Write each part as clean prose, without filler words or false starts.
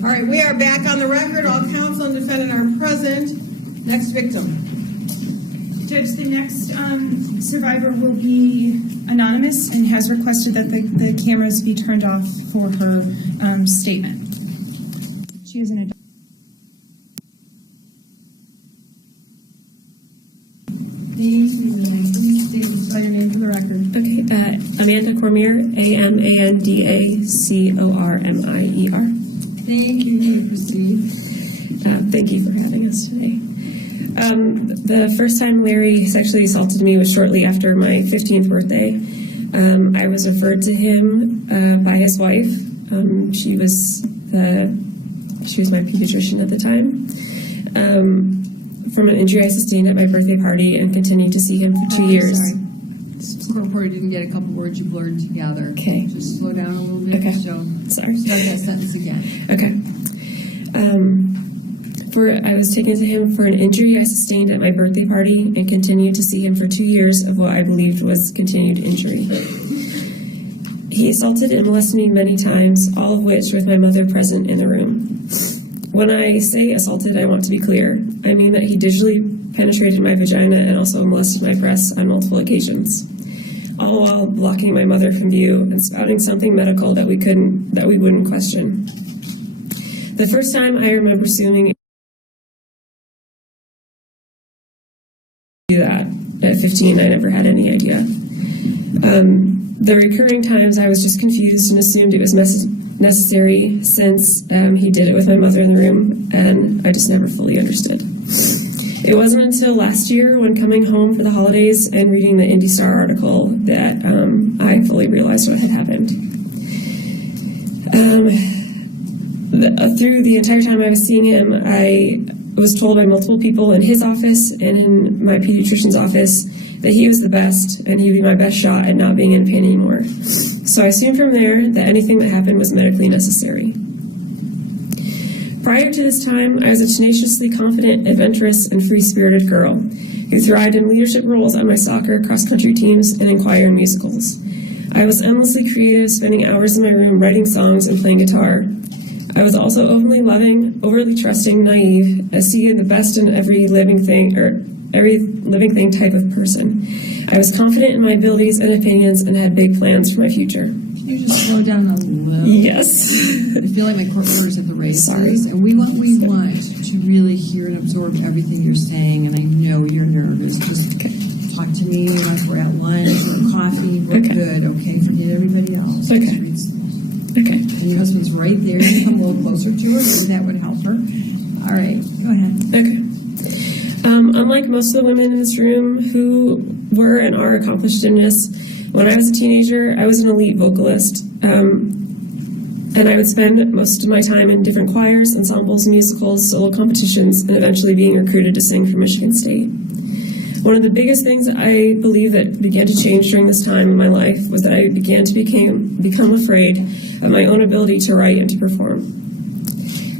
All right, we are back on the record. All counsel and defendant are present. Next victim. Judge, the next survivor will be anonymous and has requested that the cameras be turned off for her statement. She is an adult. Spell your name for the record. Okay, Amanda Cormier, AMANDACORMIER. Thank you. You may proceed. Thank you for having us today. The first time Larry sexually assaulted me was shortly after my 15th birthday. I was referred to him by his wife. She was my pediatrician at the time. From an injury I sustained at my birthday party and continued to see him for 2 years. Before you didn't get a couple words you blurred together. Okay. Just slow down a little bit. Okay. So sorry. Start that sentence again. Okay. I was taken to him for an injury I sustained at my birthday party and continued to see him for 2 years of what I believed was continued injury. He assaulted and molested me many times, all of which with my mother present in the room. When I say assaulted, I want to be clear. I mean that he digitally penetrated my vagina and also molested my breasts on multiple occasions, all while blocking my mother from view and spouting something medical that we wouldn't question. The first time I remember assuming that at 15, I never had any idea. The recurring times I was just confused and assumed it was necessary since he did it with my mother in the room, and I just never fully understood. It wasn't until last year when coming home for the holidays and reading the Indy Star article that I fully realized what had happened. Through the entire time I was seeing him, I was told by multiple people in his office and in my pediatrician's office that he was the best and he would be my best shot at not being in pain anymore. So I assumed from there that anything that happened was medically necessary. Prior to this time, I was a tenaciously confident, adventurous, and free-spirited girl who thrived in leadership roles on my soccer, cross-country teams, and in choir and musicals. I was endlessly creative, spending hours in my room writing songs and playing guitar. I was also overly loving, overly trusting, naive, a see the best in every living thing type of person. I was confident in my abilities and opinions and had big plans for my future. Can you just slow down a little? Yes. I feel like my court order's at the races. Sorry. And we want to really hear and absorb everything you're saying, and I know you're nervous. Just talk to me once we're at lunch or coffee. We're good, okay? Forget everybody else. Okay. Okay. And your husband's right there. You come a little closer to her. Maybe that would help her. All right, go ahead. Okay. Unlike most of the women in this room who were and are accomplished in this, when I was a teenager, I was an elite vocalist. And I would spend most of my time in different choirs, ensembles, musicals, solo competitions, and eventually being recruited to sing for Michigan State. One of the biggest things that I believe that began to change during this time in my life was that I began to become afraid of my own ability to write and to perform.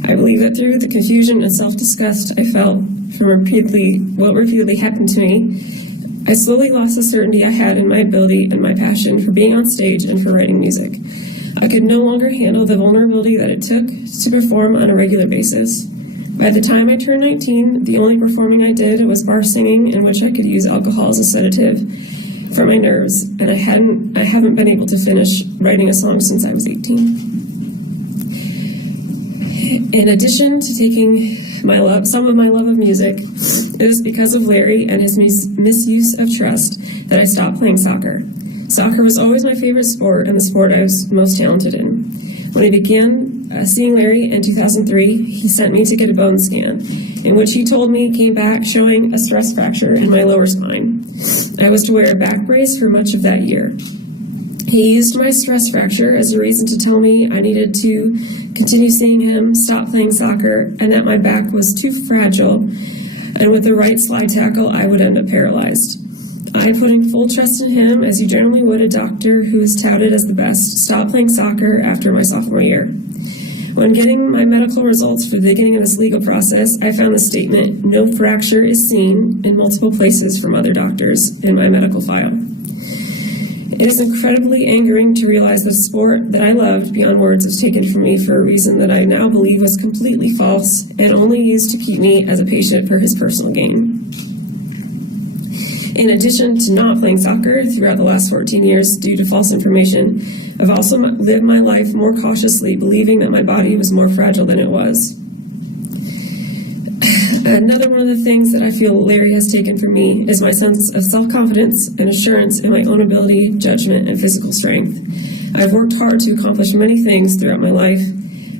I believe that through the confusion and self-disgust I felt from what repeatedly happened to me, I slowly lost the certainty I had in my ability and my passion for being on stage and for writing music. I could no longer handle the vulnerability that it took to perform on a regular basis. By the time I turned 19, the only performing I did was bar singing, in which I could use alcohol as a sedative for my nerves, and I haven't been able to finish writing a song since I was 18. In addition to taking some of my love of music, it was because of Larry and his misuse of trust that I stopped playing soccer. Soccer was always my favorite sport and the sport I was most talented in. When I began seeing Larry in 2003, he sent me to get a bone scan, in which he told me came back showing a stress fracture in my lower spine. I was to wear a back brace for much of that year. He used my stress fracture as a reason to tell me I needed to continue seeing him, stop playing soccer, and that my back was too fragile, and with the right slide tackle, I would end up paralyzed. I, putting full trust in him, as you generally would a doctor who is touted as the best, stopped playing soccer after my sophomore year. When getting my medical results for the beginning of this legal process, I found the statement, "No fracture is seen," in multiple places from other doctors in my medical file. It is incredibly angering to realize that a sport that I loved beyond words was taken from me for a reason that I now believe was completely false and only used to keep me as a patient for his personal gain. In addition to not playing soccer throughout the last 14 years due to false information, I've also lived my life more cautiously, believing that my body was more fragile than it was. Another one of the things that I feel Larry has taken from me is my sense of self-confidence and assurance in my own ability, judgment, and physical strength. I've worked hard to accomplish many things throughout my life,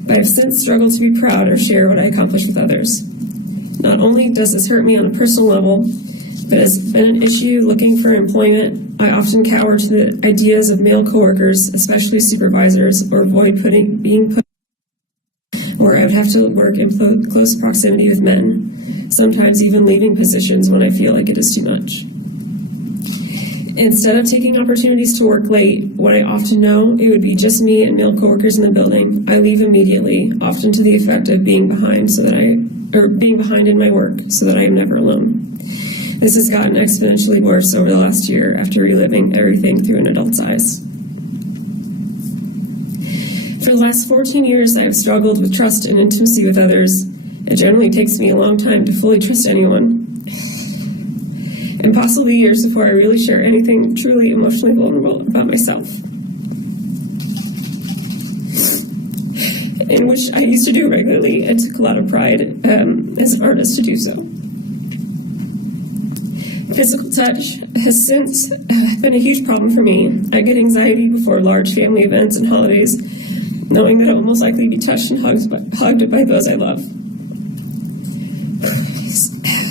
but I've since struggled to be proud or share what I accomplish with others. Not only does this hurt me on a personal level, but has been an issue looking for employment. I often cower to the ideas of male coworkers, especially supervisors, or avoid being put where I would have to work in close proximity with men, sometimes even leaving positions when I feel like it is too much. Instead of taking opportunities to work late, when I often know it would be just me and male coworkers in the building, I leave immediately, often to the effect of being behind in my work so that I am never alone. This has gotten exponentially worse over the last year after reliving everything through an adult's eyes. For the last 14 years, I have struggled with trust and intimacy with others. It generally takes me a long time to fully trust anyone, and possibly years before I really share anything truly emotionally vulnerable about myself, in which I used to do regularly and took a lot of pride as an artist to do so. Physical touch has since been a huge problem for me. I get anxiety before large family events and holidays, knowing that I will most likely be touched and hugged by those I love.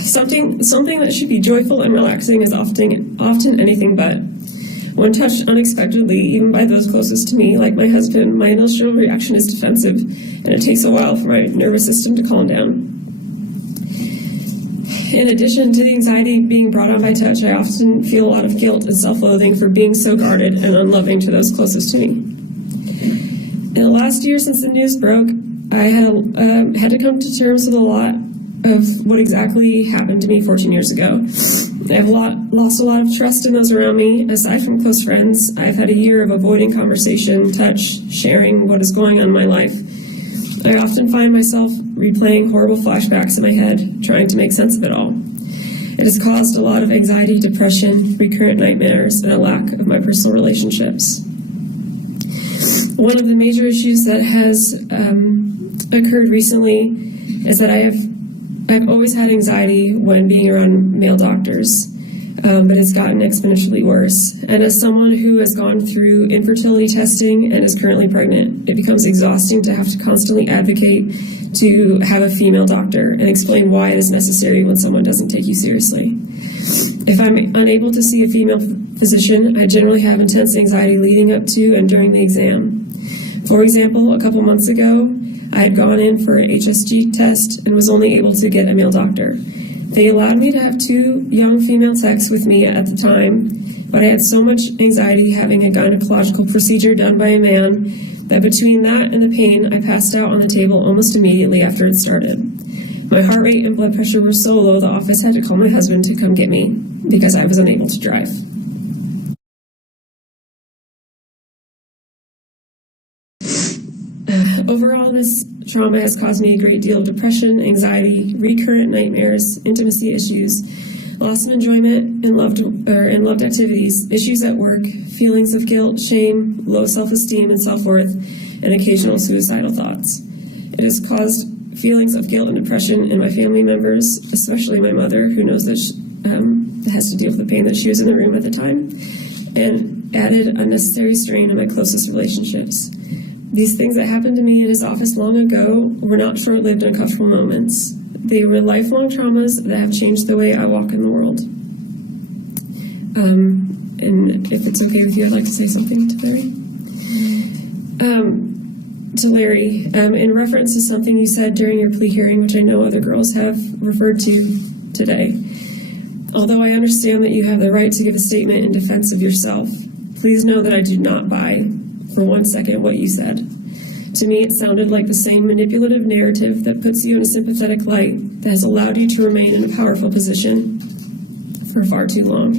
Something that should be joyful and relaxing is often anything but. When touched unexpectedly, even by those closest to me, like my husband, my initial reaction is defensive, and it takes a while for my nervous system to calm down. In addition to the anxiety being brought on by touch, I often feel a lot of guilt and self-loathing for being so guarded and unloving to those closest to me. In the last year since the news broke, I had to come to terms with a lot of what exactly happened to me 14 years ago. I've lost a lot of trust in those around me. Aside from close friends, I've had a year of avoiding conversation, touch, sharing what is going on in my life. I often find myself replaying horrible flashbacks in my head, trying to make sense of it all. It has caused a lot of anxiety, depression, recurrent nightmares, and a lack of my personal relationships. One of the major issues that has occurred recently is that I've always had anxiety when being around male doctors, but it's gotten exponentially worse. And as someone who has gone through infertility testing and is currently pregnant, it becomes exhausting to have to constantly advocate to have a female doctor and explain why it is necessary when someone doesn't take you seriously. If I'm unable to see a female physician, I generally have intense anxiety leading up to and during the exam. For example, a couple months ago, I had gone in for an HSG test and was only able to get a male doctor. They allowed me to have 2 young female techs with me at the time, but I had so much anxiety having a gynecological procedure done by a man that between that and the pain, I passed out on the table almost immediately after it started. My heart rate and blood pressure were so low, the office had to call my husband to come get me because I was unable to drive. Overall, this trauma has caused me a great deal of depression, anxiety, recurrent nightmares, intimacy issues, loss of enjoyment in loved activities, issues at work, feelings of guilt, shame, low self-esteem and self-worth, and occasional suicidal thoughts. It has caused feelings of guilt and depression in my family members, especially my mother, who knows that she has to deal with the pain that she was in the room at the time, and added unnecessary strain in my closest relationships. These things that happened to me in his office long ago were not short-lived, uncomfortable moments. They were lifelong traumas that have changed the way I walk in the world. And if it's okay with you, I'd like to say something to Larry. To Larry, in reference to something you said during your plea hearing, which I know other girls have referred to today. Although I understand that you have the right to give a statement in defense of yourself, please know that I do not buy for 1 second what you said. To me, it sounded like the same manipulative narrative that puts you in a sympathetic light that has allowed you to remain in a powerful position for far too long.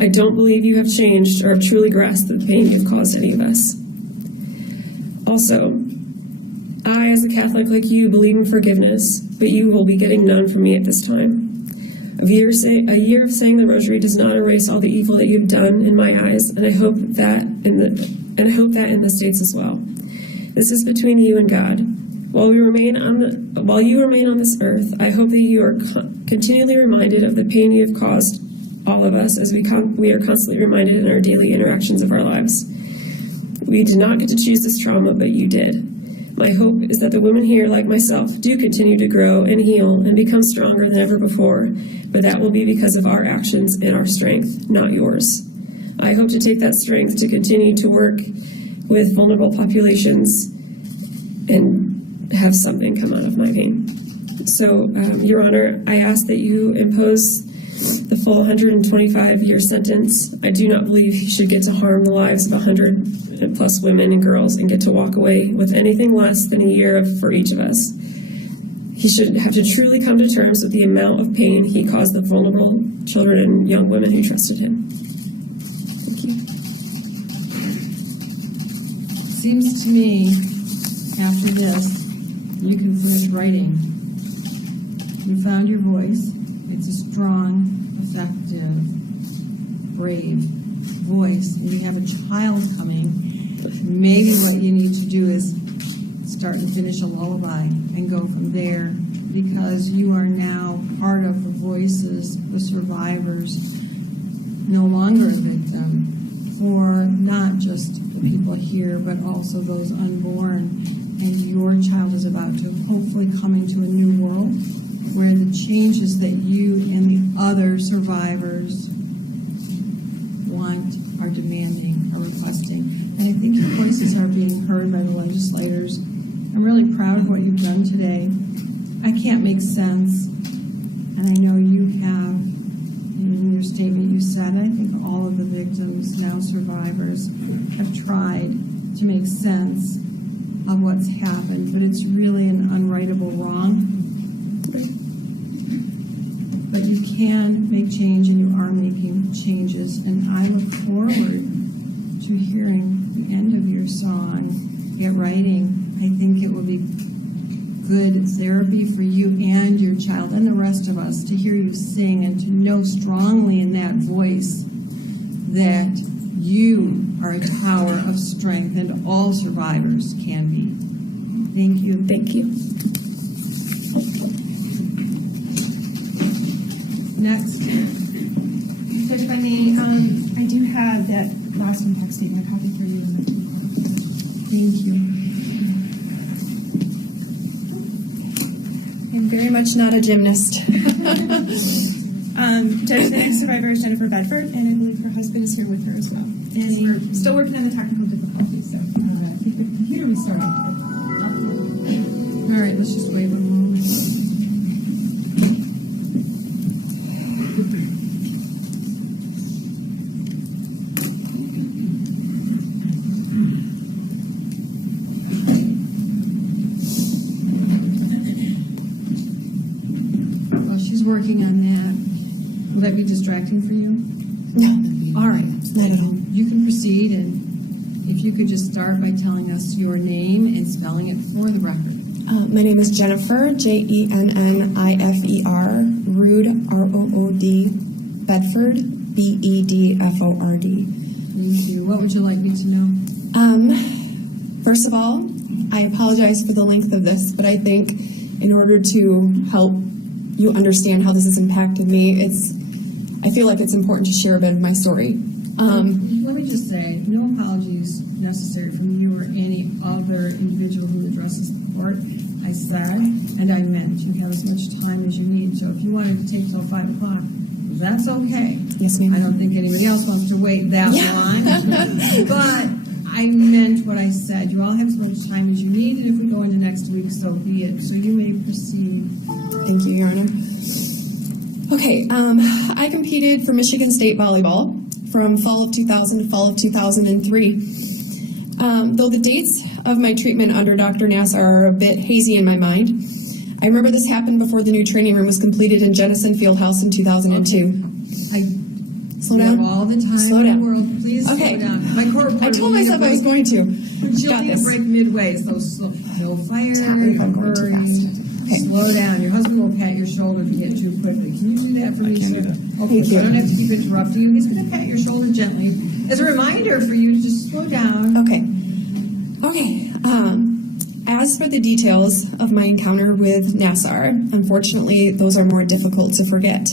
I don't believe you have changed or have truly grasped the pain you've caused any of us. Also, I, as a Catholic like you, believe in forgiveness, but you will be getting none from me at this time. A year of saying the Rosary does not erase all the evil that you've done in my eyes, and I hope that in the States as well. This is between you and God. While you remain on this earth, I hope that you are continually reminded of the pain you have caused all of us, as we are constantly reminded in our daily interactions of our lives. We did not get to choose this trauma, but you did. My hope is that the women here, like myself, do continue to grow and heal and become stronger than ever before, but that will be because of our actions and our strength, not yours. I hope to take that strength to continue to work with vulnerable populations and have something come out of my pain. So, Your Honor, I ask that you impose the full 125-year sentence. I do not believe he should get to harm the lives of 100 plus women and girls and get to walk away with anything less than a year for each of us. He should have to truly come to terms with the amount of pain he caused the vulnerable children and young women who trusted him. Thank you. Seems to me, after this, you can finish writing. You found your voice. It's a strong, effective, brave voice. And you have a child coming. Maybe what you need to do is start to finish a lullaby and go from there, because you are now part of the voices, the survivors, no longer a victim, for not just the people here, but also those unborn. And your child is about to hopefully come into a new world where the changes that you and the other survivors want, are demanding, are requesting. And I think your voices are being heard by the legislators. I'm really proud of what you've done today. I can't make sense, and I know you have. In your statement you said, I think all of the victims, now survivors, have tried to make sense of what's happened, but it's really an unrightable wrong. But you can make change, and you are making changes, and I look forward to hearing the end of your song, Get Writing, I think it will be good therapy for you and your child and the rest of us to hear you sing and to know strongly in that voice that you are a tower of strength and all survivors can be. Thank you. Thank you. Next. Judge, if I may, I do have that last impact statement copy for you. Thank you. I'm very much not a gymnast. Judge, the next survivor is Jennifer Bedford, and I believe her husband is here with her as well. And we're still working on the technical difficulties, so I think the computer restarted. All right, let's just wait a moment. While she's working on that, will that be distracting for you? No, All right. not at all. You can proceed, and if you could just start by telling us your name and spelling it for the record. My name is Jennifer, Jenniffer, Rood, Rood, Bedford, Bedford. Thank you. What would you like me to know? First of all, I apologize for the length of this, but I think in order to help you understand how this has impacted me, I feel like it's important to share a bit of my story. Let me just say, no apologies necessary from you or any other individual who addresses the court. I said, and I meant, you have as much time as you need. So if you wanted to take till 5 o'clock, that's okay. Yes, ma'am. I don't think anybody else wants to wait that long. But I meant what I said. You all have as much time as you need, and if we go into next week, so be it. So you may proceed. Thank you, Your Honor. Okay, I competed for Michigan State volleyball from fall of 2000 to fall of 2003. Though the dates of my treatment under Dr. Nassar are a bit hazy in my mind, I remember this happened before the new training room was completed in Jennison Fieldhouse in 2002. Slow down. We have all the time Slow in down. the world. Please Okay. slow down. My court I told myself I was going to. She'll Got need a this. break midway, so slow. No fire, Tell me if I'm no going too hurry. fast. Okay. Slow down. Your husband will pat your shoulder if you get too quickly. Can you do that for me, sir? Okay, Thank so you. I don't have to keep interrupting you. He's going to pat your shoulder gently as a reminder for you to just slow down. Okay. As for the details of my encounter with Nassar, unfortunately, those are more difficult to forget.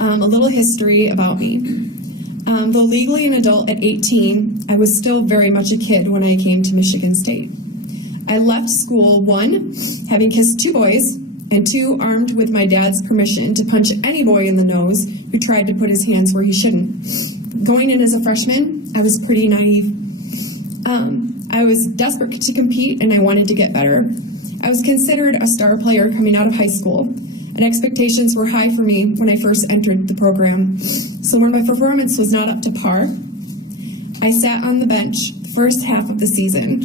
A little history about me. Though legally an adult at 18, I was still very much a kid when I came to Michigan State. I left school, 1, having kissed 2 boys, and 2, armed with my dad's permission to punch any boy in the nose who tried to put his hands where he shouldn't. Going in as a freshman, I was pretty naive. I was desperate to compete, and I wanted to get better. I was considered a star player coming out of high school, and expectations were high for me when I first entered the program. So when my performance was not up to par, I sat on the bench the first half of the season.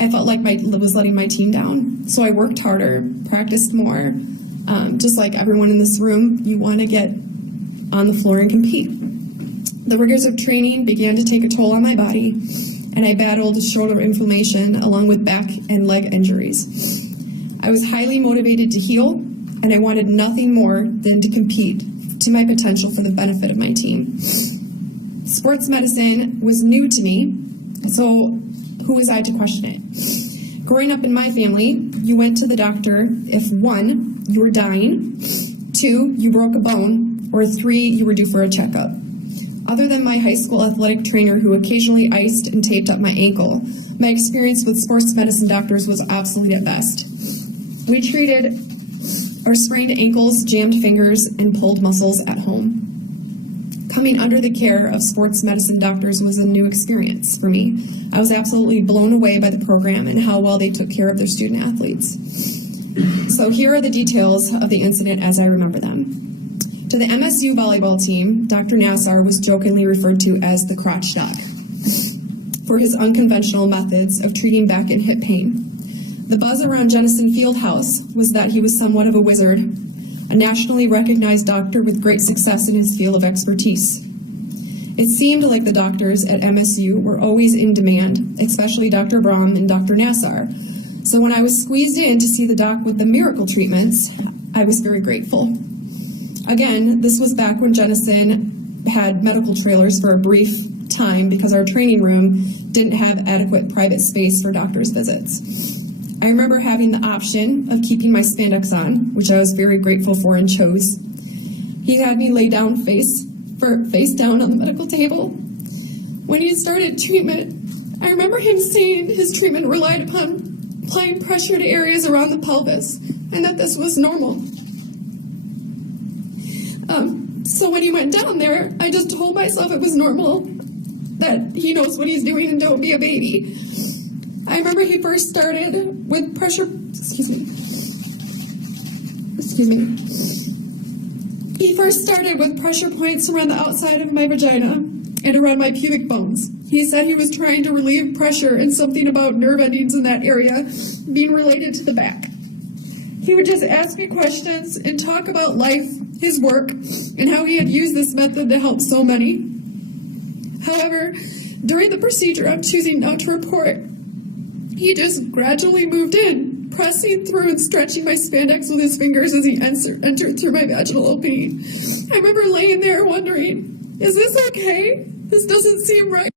I felt like I was letting my team down. So I worked harder, practiced more. Just like everyone in this room, you want to get on the floor and compete. The rigors of training began to take a toll on my body, and I battled shoulder inflammation along with back and leg injuries. I was highly motivated to heal, and I wanted nothing more than to compete to my potential for the benefit of my team. Sports medicine was new to me, so who was I to question it? Growing up in my family, you went to the doctor if 1, you were dying, 2, you broke a bone, or 3, you were due for a checkup. Other than my high school athletic trainer who occasionally iced and taped up my ankle, my experience with sports medicine doctors was obsolete at best. We treated our sprained ankles, jammed fingers, and pulled muscles at home. Coming under the care of sports medicine doctors was a new experience for me. I was absolutely blown away by the program and how well they took care of their student athletes. So here are the details of the incident as I remember them. To the MSU volleyball team, Dr. Nassar was jokingly referred to as the crotch doc for his unconventional methods of treating back and hip pain. The buzz around Jennison Fieldhouse was that he was somewhat of a wizard, a nationally recognized doctor with great success in his field of expertise. It seemed like the doctors at MSU were always in demand, especially Dr. Brahm and Dr. Nassar. So when I was squeezed in to see the doc with the miracle treatments, I was very grateful. Again, this was back when Jenison had medical trailers for a brief time because our training room didn't have adequate private space for doctors' visits. I remember having the option of keeping my spandex on, which I was very grateful for and chose. He had me lay down face down on the medical table. When he started treatment, I remember him saying his treatment relied upon applying pressure to areas around the pelvis, and that this was normal. So when he went down there, I just told myself it was normal, that he knows what he's doing and don't be a baby. I remember he first started with pressure, He first started with pressure points around the outside of my vagina and around my pubic bones. He said he was trying to relieve pressure and something about nerve endings in that area being related to the back. He would just ask me questions and talk about life, his work, and how he had used this method to help so many. However, during the procedure I'm choosing not to report, he just gradually moved in, pressing through and stretching my spandex with his fingers as he entered through my vaginal opening. I remember laying there wondering, is this okay? This doesn't seem right.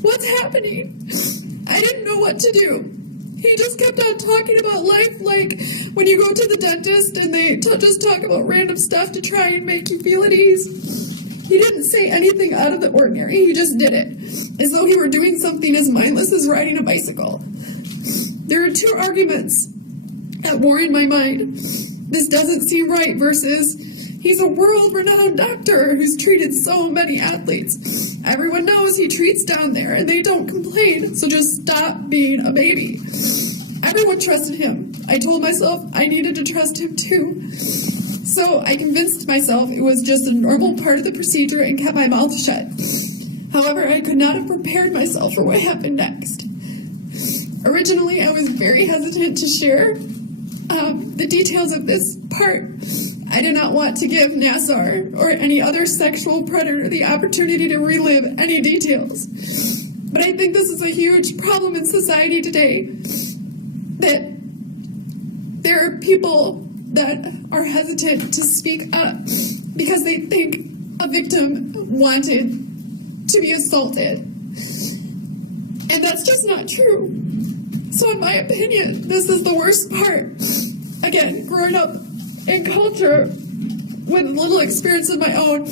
What's happening? I didn't know what to do. He just kept on talking about life like when you go to the dentist and they just talk about random stuff to try and make you feel at ease. He didn't say anything out of the ordinary. He just did it, as though he were doing something as mindless as riding a bicycle. There are two arguments at war in my mind. This doesn't seem right versus he's a world-renowned doctor who's treated so many athletes. Everyone knows he treats down there and they don't complain, so just stop being a baby. Everyone trusted him. I told myself I needed to trust him too. So I convinced myself it was just a normal part of the procedure and kept my mouth shut. However, I could not have prepared myself for what happened next. Originally, I was very hesitant to share the details of this part. I did not want to give Nassar or any other sexual predator the opportunity to relive any details. But I think this is a huge problem in society today, that there are people that are hesitant to speak up because they think a victim wanted to be assaulted. And that's just not true. So in my opinion, this is the worst part. Again, growing up in culture with little experience of my own,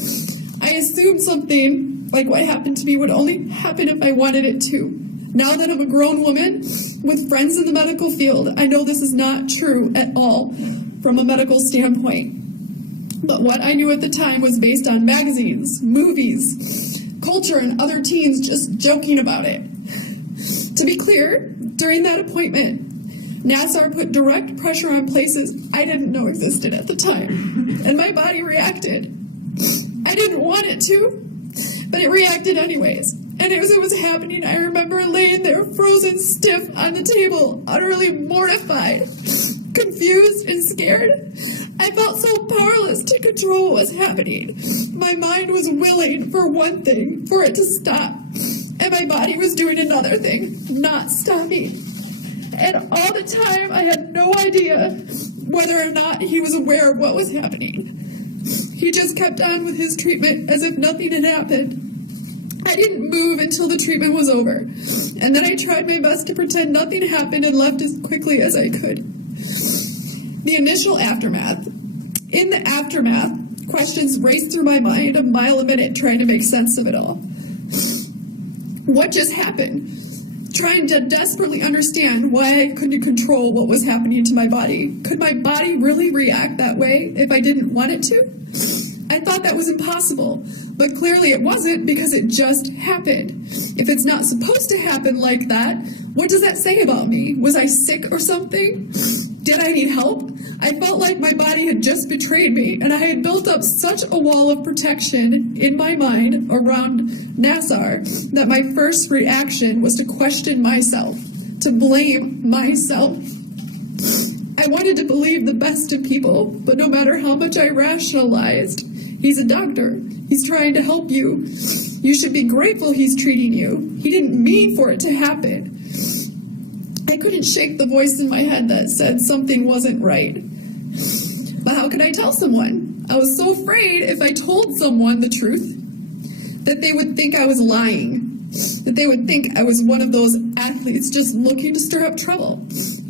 I assumed something like what happened to me would only happen if I wanted it to. Now that I'm a grown woman with friends in the medical field, I know this is not true at all from a medical standpoint. But what I knew at the time was based on magazines, movies, culture, and other teens just joking about it. To be clear, during that appointment, Nassar put direct pressure on places I didn't know existed at the time, and my body reacted. I didn't want it to, but it reacted anyways. And as it was happening, I remember laying there frozen stiff on the table, utterly mortified, confused and scared. I felt so powerless to control what was happening. My mind was willing for one thing, for it to stop, and my body was doing another thing, not stopping. And all the time, I had no idea whether or not he was aware of what was happening. He just kept on with his treatment as if nothing had happened. I didn't move until the treatment was over, and then I tried my best to pretend nothing happened and left as quickly as I could. The initial aftermath. In the aftermath, questions raced through my mind a mile a minute trying to make sense of it all. What just happened? Trying to desperately understand why I couldn't control what was happening to my body. Could my body really react that way if I didn't want it to? I thought that was impossible, but clearly it wasn't because it just happened. If it's not supposed to happen like that, what does that say about me? Was I sick or something? Did I need help? I felt like my body had just betrayed me, and I had built up such a wall of protection in my mind around Nassar that my first reaction was to question myself, to blame myself. I wanted to believe the best in people, but no matter how much I rationalized, He's a doctor. He's trying to help you. You should be grateful he's treating you. He didn't mean for it to happen. I couldn't shake the voice in my head that said something wasn't right. But how could I tell someone? I was so afraid if I told someone the truth that they would think I was lying, that they would think I was one of those athletes just looking to stir up trouble.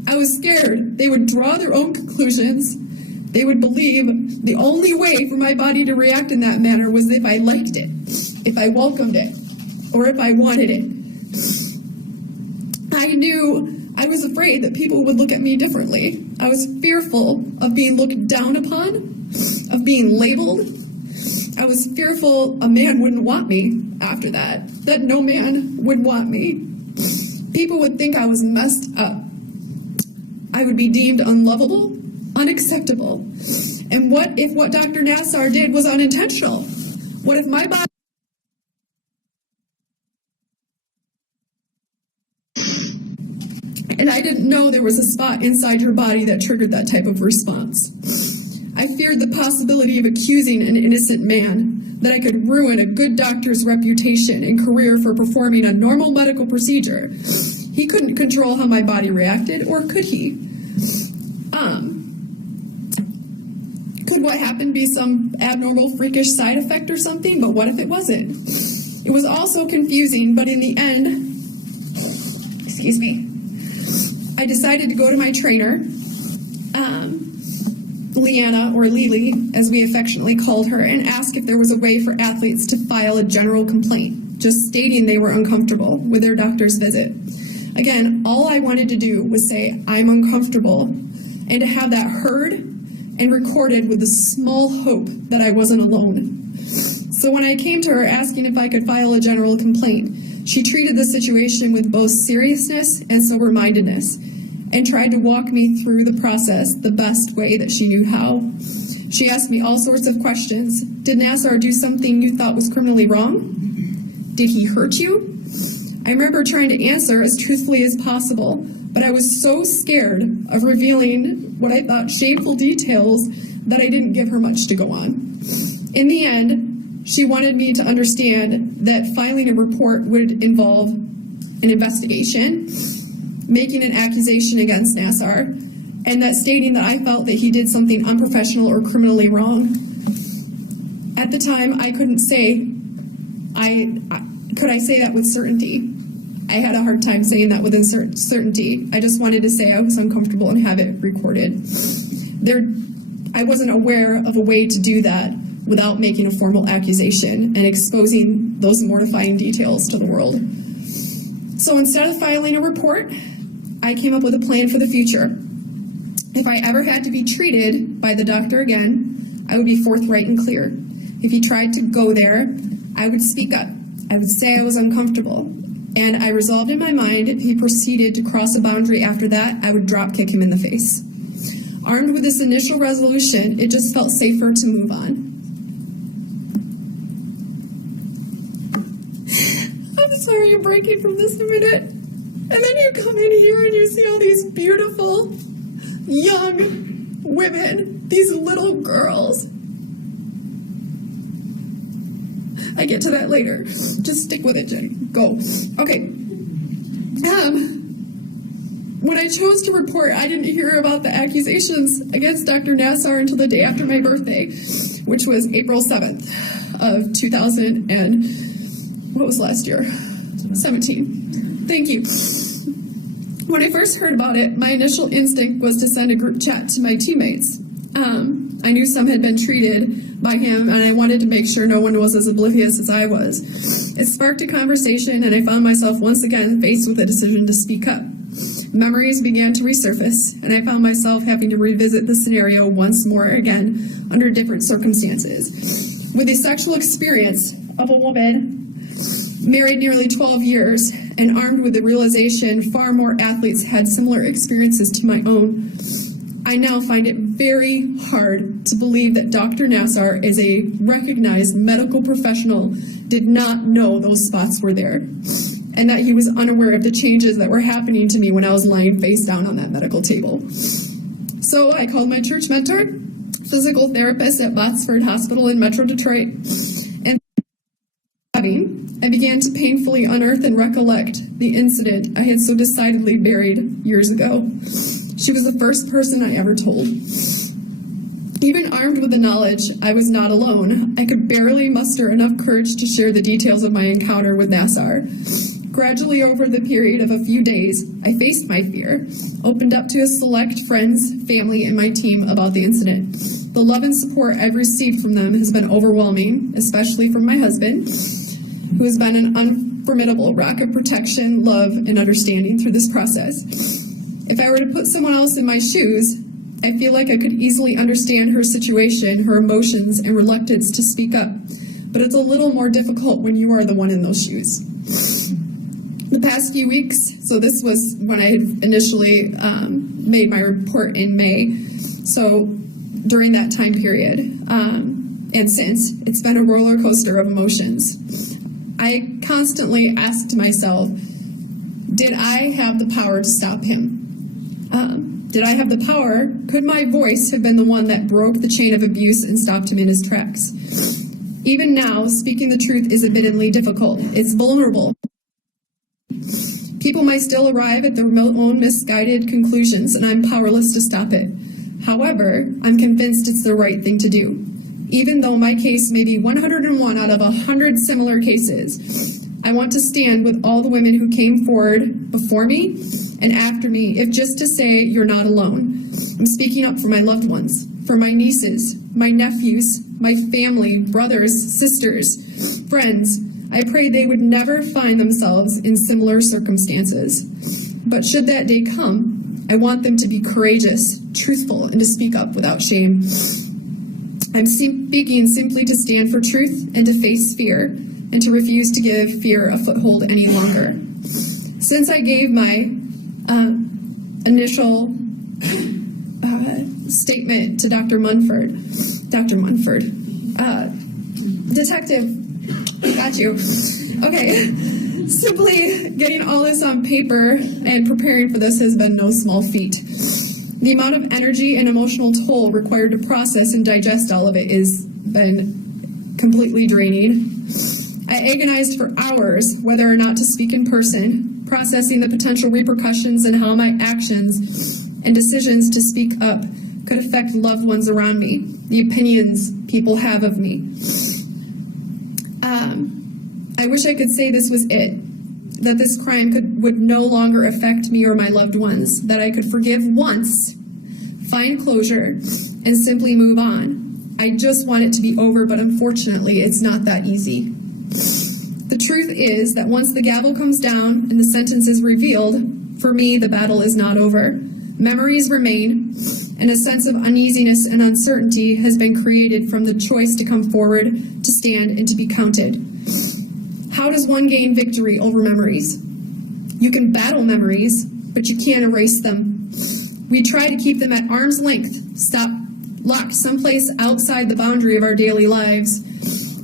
I was scared they would draw their own conclusions. They would believe the only way for my body to react in that manner was if I liked it, if I welcomed it, or if I wanted it. I was afraid that people would look at me differently. I was fearful of being looked down upon, of being labeled. I was fearful a man wouldn't want me after that no man would want me. People would think I was messed up. I would be deemed unlovable, unacceptable. And what if what Dr. Nassar did was unintentional? What if my body... And I didn't know there was a spot inside her body that triggered that type of response. I feared the possibility of accusing an innocent man, that I could ruin a good doctor's reputation and career for performing a normal medical procedure. He couldn't control how my body reacted, or could he? Could what happened be some abnormal, freakish side effect or something? But what if it wasn't? It was all so confusing, but in the end, I decided to go to my trainer, Leanna, or Lily, as we affectionately called her, and ask if there was a way for athletes to file a general complaint, just stating they were uncomfortable with their doctor's visit. Again, all I wanted to do was say, I'm uncomfortable, and to have that heard and recorded with the small hope that I wasn't alone. So when I came to her asking if I could file a general complaint, she treated the situation with both seriousness and sober-mindedness, and tried to walk me through the process the best way that she knew how. She asked me all sorts of questions. Did Nassar do something you thought was criminally wrong? Did he hurt you? I remember trying to answer as truthfully as possible, but I was so scared of revealing what I thought shameful details that I didn't give her much to go on. In the end, she wanted me to understand that filing a report would involve an investigation, making an accusation against Nassar, and that stating that I felt that he did something unprofessional or criminally wrong. At the time, I couldn't say, could I say that with certainty? I had a hard time saying that with certainty. I just wanted to say I was uncomfortable and have it recorded. I wasn't aware of a way to do that without making a formal accusation and exposing those mortifying details to the world. So instead of filing a report, I came up with a plan for the future. If I ever had to be treated by the doctor again, I would be forthright and clear. If he tried to go there, I would speak up. I would say I was uncomfortable. And I resolved in my mind if he proceeded to cross a boundary after that, I would drop kick him in the face. Armed with this initial resolution, it just felt safer to move on. I'm sorry I'm breaking from this a minute. And then you come in here and you see all these beautiful, young women, these little girls. I get to that later. Just stick with it, Jenny. Go. Okay. When I chose to report, I didn't hear about the accusations against Dr. Nassar until the day after my birthday, which was April 7th of 2000 and what was last year? 17. Thank you. When I first heard about it, my initial instinct was to send a group chat to my teammates. I knew some had been treated by him, and I wanted to make sure no one was as oblivious as I was. It sparked a conversation, and I found myself once again faced with a decision to speak up. Memories began to resurface, and I found myself having to revisit the scenario once more again under different circumstances. With the sexual experience of a woman married nearly 12 years and armed with the realization far more athletes had similar experiences to my own, I now find it very hard to believe that Dr. Nassar, as a recognized medical professional, did not know those spots were there, and that he was unaware of the changes that were happening to me when I was lying face down on that medical table. So I called my church mentor, physical therapist at Bedford Hospital in Metro Detroit, and I began to painfully unearth and recollect the incident I had so decidedly buried years ago. She was the first person I ever told. Even armed with the knowledge I was not alone, I could barely muster enough courage to share the details of my encounter with Nassar. Gradually, over the period of a few days, I faced my fear, opened up to a select friends, family, and my team about the incident. The love and support I've received from them has been overwhelming, especially from my husband, who has been an unformidable rock of protection, love, and understanding through this process. If I were to put someone else in my shoes, I feel like I could easily understand her situation, her emotions, and reluctance to speak up. But it's a little more difficult when you are the one in those shoes. The past few weeks, so this was when I had initially made my report in May, so during that time period, and since, it's been a roller coaster of emotions. I constantly asked myself, did I have the power to stop him? Did I have the power? Could my voice have been the one that broke the chain of abuse and stopped him in his tracks? Even now, speaking the truth is admittedly difficult. It's vulnerable. People might still arrive at their own misguided conclusions, and I'm powerless to stop it. However, I'm convinced it's the right thing to do. Even though my case may be 101 out of 100 similar cases, I want to stand with all the women who came forward before me and after me, if just to say you're not alone. I'm speaking up for my loved ones, for my nieces, my nephews, my family, brothers, sisters, friends. I pray they would never find themselves in similar circumstances. But should that day come, I want them to be courageous, truthful, and to speak up without shame. I'm speaking simply to stand for truth and to face fear, and to refuse to give fear a foothold any longer. Since I gave my initial statement to Dr. Munford, Detective, got you. Okay, simply getting all this on paper and preparing for this has been no small feat. The amount of energy and emotional toll required to process and digest all of it has been completely draining. I agonized for hours whether or not to speak in person, processing the potential repercussions and how my actions and decisions to speak up could affect loved ones around me, the opinions people have of me. I wish I could say this was it, that this crime would no longer affect me or my loved ones, that I could forgive once, find closure, and simply move on. I just want it to be over, but unfortunately, it's not that easy. The truth is that once the gavel comes down and the sentence is revealed, for me, the battle is not over. Memories remain, and a sense of uneasiness and uncertainty has been created from the choice to come forward, to stand, and to be counted. How does one gain victory over memories? You can battle memories, but you can't erase them. We try to keep them at arm's length, locked someplace outside the boundary of our daily lives.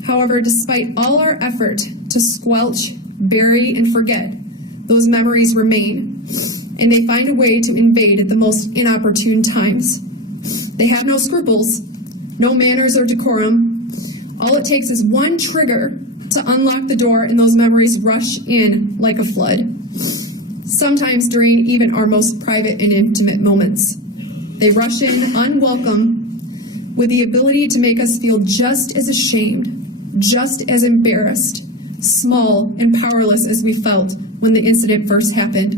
However, despite all our effort to squelch, bury, and forget, those memories remain, and they find a way to invade at the most inopportune times. They have no scruples, no manners or decorum. All it takes is one trigger to unlock the door, and those memories rush in like a flood, sometimes during even our most private and intimate moments. They rush in unwelcome with the ability to make us feel just as ashamed, just as embarrassed, small and powerless as we felt when the incident first happened.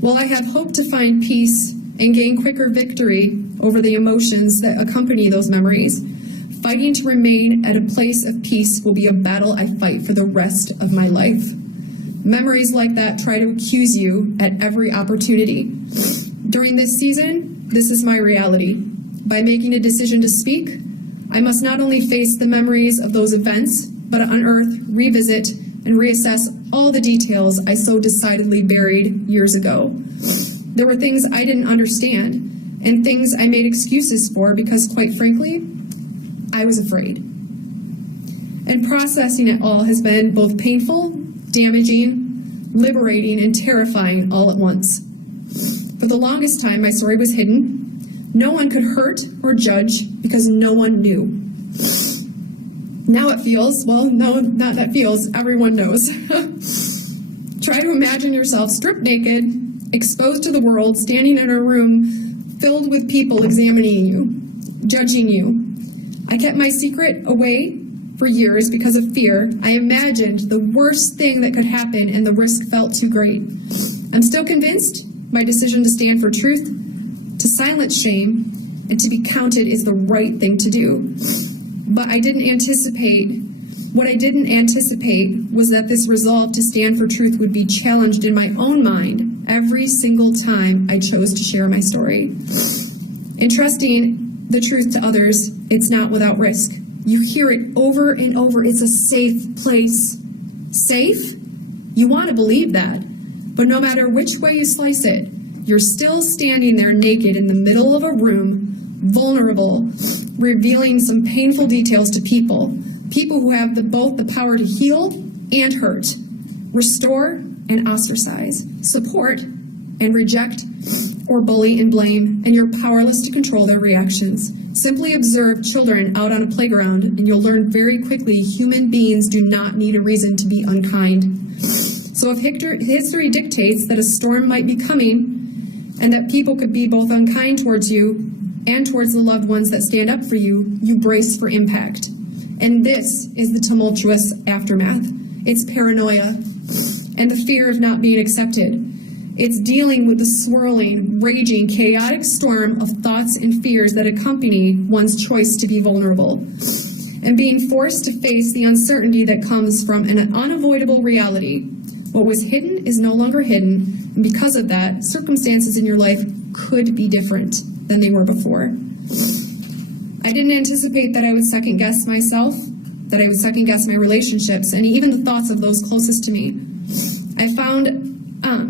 While I have hoped to find peace and gain quicker victory over the emotions that accompany those memories, fighting to remain at a place of peace will be a battle I fight for the rest of my life. Memories like that try to accuse you at every opportunity. During this season, this is my reality. By making a decision to speak, I must not only face the memories of those events, but unearth, revisit, and reassess all the details I so decidedly buried years ago. There were things I didn't understand, and things I made excuses for because, quite frankly, I was afraid. And processing it all has been both painful, damaging, liberating, and terrifying all at once. For the longest time, my story was hidden. No one could hurt or judge because no one knew. Now it feels, well, no, not that feels, everyone knows. Try to imagine yourself stripped naked, exposed to the world, standing in a room filled with people examining you, judging you. I kept my secret away for years because of fear. I imagined the worst thing that could happen and the risk felt too great. I'm still convinced my decision to stand for truth, to silence shame, and to be counted is the right thing to do. But what I didn't anticipate was that this resolve to stand for truth would be challenged in my own mind every single time I chose to share my story. In trusting the truth to others, it's not without risk. You hear it over and over. It's a safe place. Safe? You want to believe that. But no matter which way you slice it, you're still standing there naked in the middle of a room, vulnerable, revealing some painful details to people who have both the power to heal and hurt, restore and ostracize, support and reject, or bully and blame, and you're powerless to control their reactions. Simply observe children out on a playground, and you'll learn very quickly human beings do not need a reason to be unkind. So if history dictates that a storm might be coming, and that people could be both unkind towards you and towards the loved ones that stand up for you, you brace for impact. And this is the tumultuous aftermath. It's paranoia and the fear of not being accepted. It's dealing with the swirling, raging, chaotic storm of thoughts and fears that accompany one's choice to be vulnerable, and being forced to face the uncertainty that comes from an unavoidable reality. What was hidden is no longer hidden, and because of that, circumstances in your life could be different than they were before. I didn't anticipate that I would second guess myself, that I would second guess my relationships, and even the thoughts of those closest to me. I found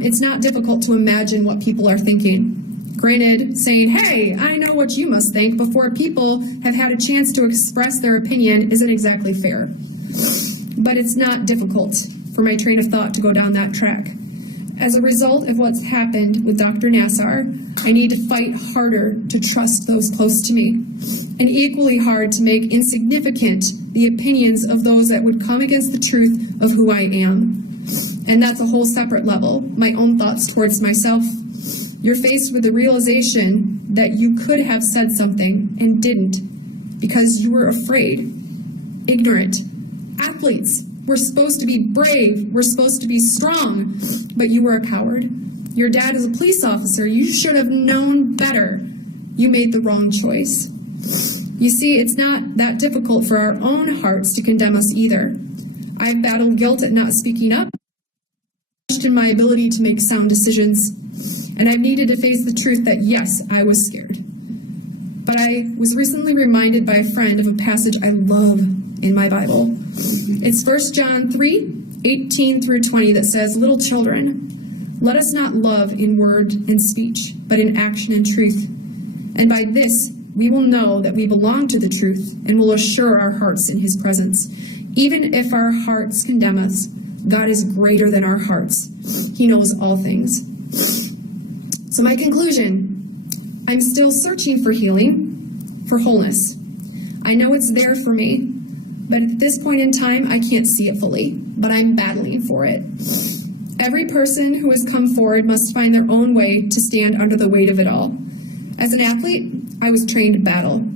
it's not difficult to imagine what people are thinking. Granted, saying, hey, I know what you must think before people have had a chance to express their opinion isn't exactly fair. But it's not difficult for my train of thought to go down that track. As a result of what's happened with Dr. Nassar, I need to fight harder to trust those close to me, and equally hard to make insignificant the opinions of those that would come against the truth of who I am. And that's a whole separate level, my own thoughts towards myself. You're faced with the realization that you could have said something and didn't because you were afraid, ignorant. Athletes, we're supposed to be brave, we're supposed to be strong, but you were a coward. Your dad is a police officer, you should have known better. You made the wrong choice. You see, it's not that difficult for our own hearts to condemn us either. I've battled guilt at not speaking up, questioned my ability to make sound decisions, and I've needed to face the truth that yes, I was scared. But I was recently reminded by a friend of a passage I love in my Bible. It's 1 John 3:18 through 20 that says, "Little children, let us not love in word and speech, but in action and truth. And by this we will know that we belong to the truth and will assure our hearts in his presence. Even if our hearts condemn us, God is greater than our hearts. He knows all things." So my conclusion, I'm still searching for healing, for wholeness. I know it's there for me, but at this point in time, I can't see it fully, but I'm battling for it. Every person who has come forward must find their own way to stand under the weight of it all. As an athlete, I was trained to battle,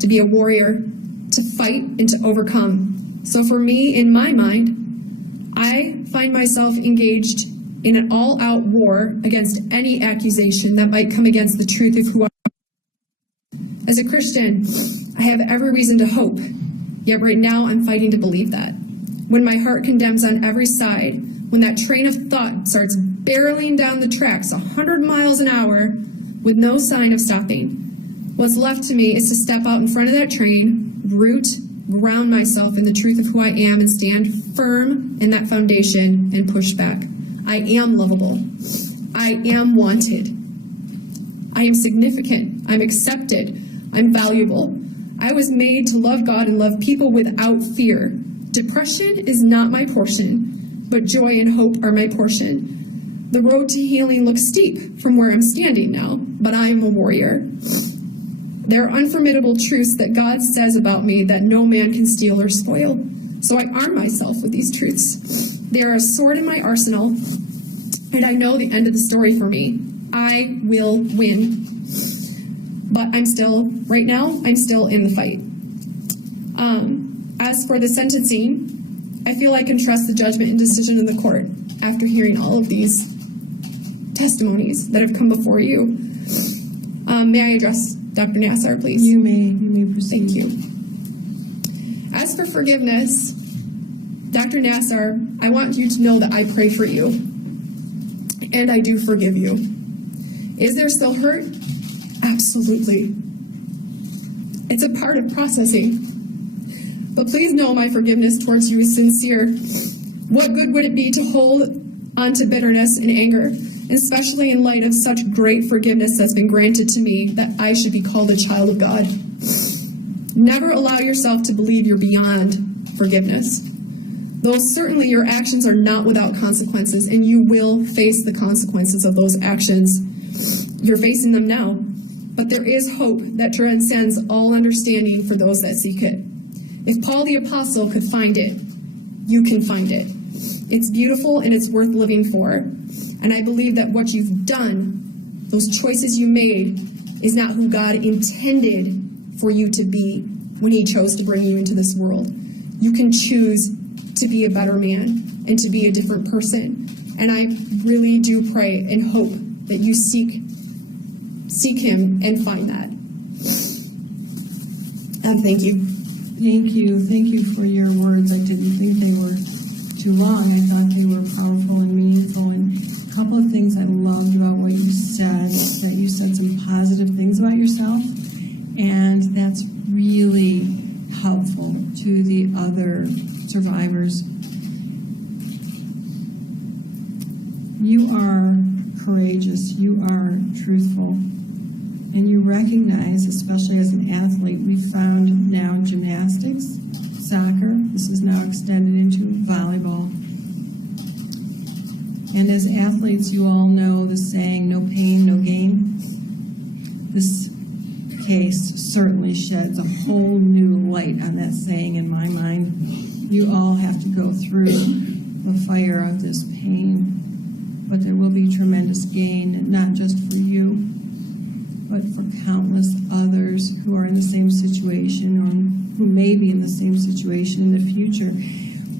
to be a warrior, to fight and to overcome. So for me, in my mind, I find myself engaged in an all-out war against any accusation that might come against the truth of who I am. As a Christian, I have every reason to hope, yet right now I'm fighting to believe that. When my heart condemns on every side, when that train of thought starts barreling down the tracks 100 miles an hour with no sign of stopping, what's left to me is to step out in front of that train, ground myself in the truth of who I am, and stand firm in that foundation and push back. I am lovable. I am wanted. I am significant. I'm accepted. I'm valuable. I was made to love God and love people without fear. Depression is not my portion, but joy and hope are my portion. The road to healing looks steep from where I'm standing now, but I am a warrior. There are unformidable truths that God says about me that no man can steal or spoil. So I arm myself with these truths. They are a sword in my arsenal, and I know the end of the story for me. I will win. But I'm still in the fight. As for the sentencing, I feel I can trust the judgment and decision of the court after hearing all of these testimonies that have come before you. May I address Dr. Nassar, please? You may proceed. Thank you. As for forgiveness, Dr. Nassar, I want you to know that I pray for you, and I do forgive you. Is there still hurt? Absolutely. It's a part of processing. But please know my forgiveness towards you is sincere. What good would it be to hold on to bitterness and anger, especially in light of such great forgiveness that's been granted to me that I should be called a child of God? Never allow yourself to believe you're beyond forgiveness. Though certainly your actions are not without consequences, and you will face the consequences of those actions. You're facing them now, but there is hope that transcends all understanding for those that seek it. If Paul the Apostle could find it, you can find it. It's beautiful and it's worth living for. And I believe that what you've done, those choices you made, is not who God intended for you to be when He chose to bring you into this world. You can choose to be a better man and to be a different person. And I really do pray and hope that you seek Him and find that. Thank you. Thank you for your words. I didn't think they were too long. I thought they were powerful and meaningful. And a couple of things I loved about what you said, that you said some positive things about yourself, and that's really helpful to the other survivors. You are courageous. You are truthful. And you recognize, especially as an athlete, we found now gymnastics, soccer. This is now extended into volleyball. And as athletes, you all know the saying, no pain, no gain. This case certainly sheds a whole new light on that saying in my mind. You all have to go through the fire of this pain, but there will be tremendous gain, not just for you, but for countless others who are in the same situation or who may be in the same situation in the future.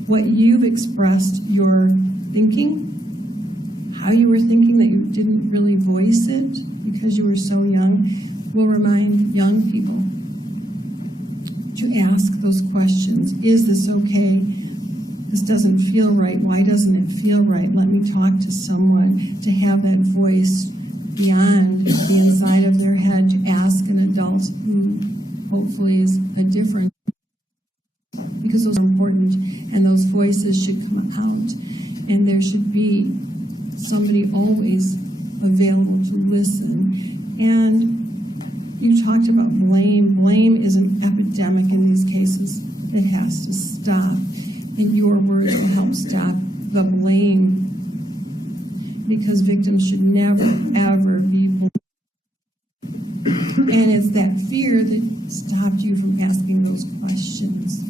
What you've expressed, your thinking, how you were thinking that you didn't really voice it because you were so young, will remind young people to ask those questions. Is this okay? This doesn't feel right. Why doesn't it feel right? Let me talk to someone, to have that voice beyond the inside of their head, to ask an adult who hopefully is a different, because those are important, and those voices should come out, and there should be somebody always available to listen. And you talked about blame. Blame is an epidemic in these cases. It has to stop, and your words will help stop the blame, because victims should never, ever be blamed. And it's that fear that stopped you from asking those questions.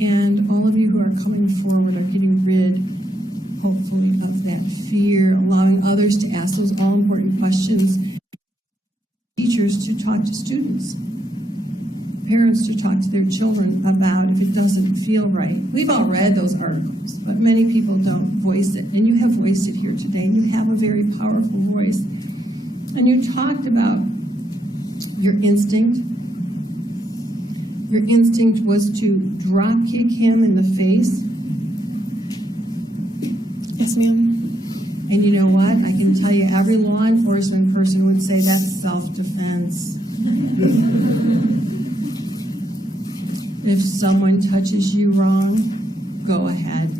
And all of you who are coming forward are getting rid, hopefully, of that fear, allowing others to ask those all-important questions. Teachers to talk to students. Parents to talk to their children about if it doesn't feel right. We've all read those articles, but many people don't voice it. And you have voiced it here today. You have a very powerful voice. And you talked about your instinct. Your instinct was to drop kick him in the face. Yes, ma'am. And you know what? I can tell you every law enforcement person would say that's self-defense. If someone touches you wrong, go ahead.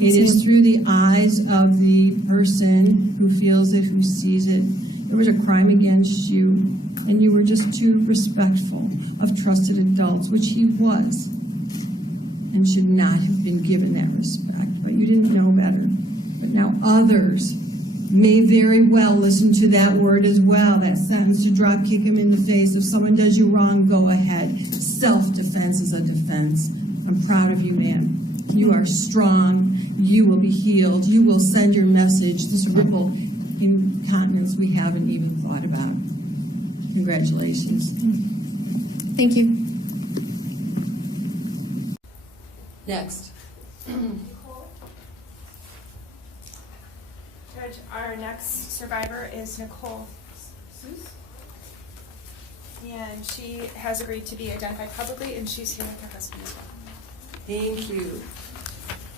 It is through the eyes of the person who feels it, who sees it. There was a crime against you, and you were just too respectful of trusted adults, which he was, and should not have been given that respect. But you didn't know better. But now others may very well listen to that word as well, that sentence to drop kick him in the face. If someone does you wrong, go ahead. Self-defense is a defense. I'm proud of you, man. You are strong. You will be healed. You will send your message, this ripple in continents we haven't even thought about. Congratulations. Thank you. Next. Judge, our next survivor is Nicole Soos. And she has agreed to be identified publicly, and she's here with her husband as well. Thank you.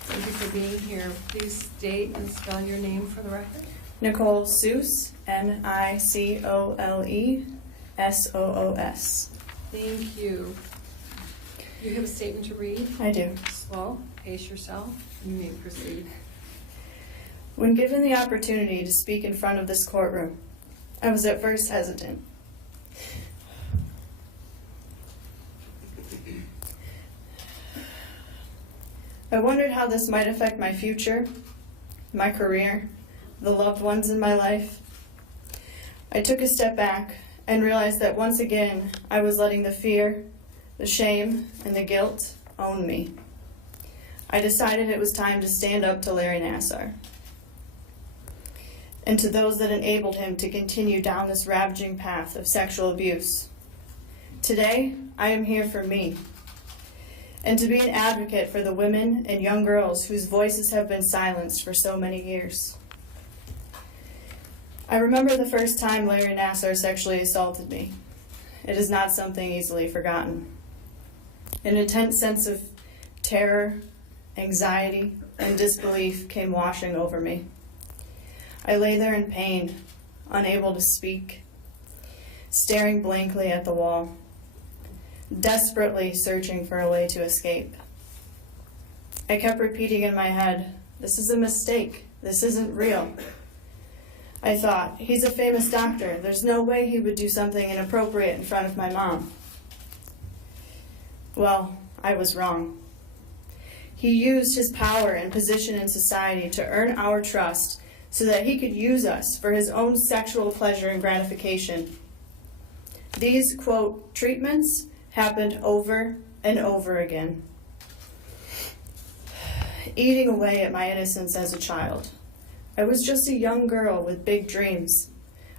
Thank you for being here. Please state and spell your name for the record. Nicole Soos, NicoleSoos. Thank you. You have a statement to read? I do. Slow. Pace yourself. You may proceed. When given the opportunity to speak in front of this courtroom, I was at first hesitant. I wondered how this might affect my future, my career, the loved ones in my life. I took a step back and realized that once again I was letting the fear, the shame, and the guilt own me. I decided it was time to stand up to Larry Nassar and to those that enabled him to continue down this ravaging path of sexual abuse. Today, I am here for me, and to be an advocate for the women and young girls whose voices have been silenced for so many years. I remember the first time Larry Nassar sexually assaulted me. It is not something easily forgotten. An intense sense of terror, anxiety, and disbelief came washing over me. I lay there in pain, unable to speak, staring blankly at the wall, desperately searching for a way to escape. I kept repeating in my head, "This is a mistake. This isn't real." I thought, he's a famous doctor. There's no way he would do something inappropriate in front of my mom. Well, I was wrong. He used his power and position in society to earn our trust so that he could use us for his own sexual pleasure and gratification. These, quote, treatments happened over and over again, eating away at my innocence as a child. I was just a young girl with big dreams,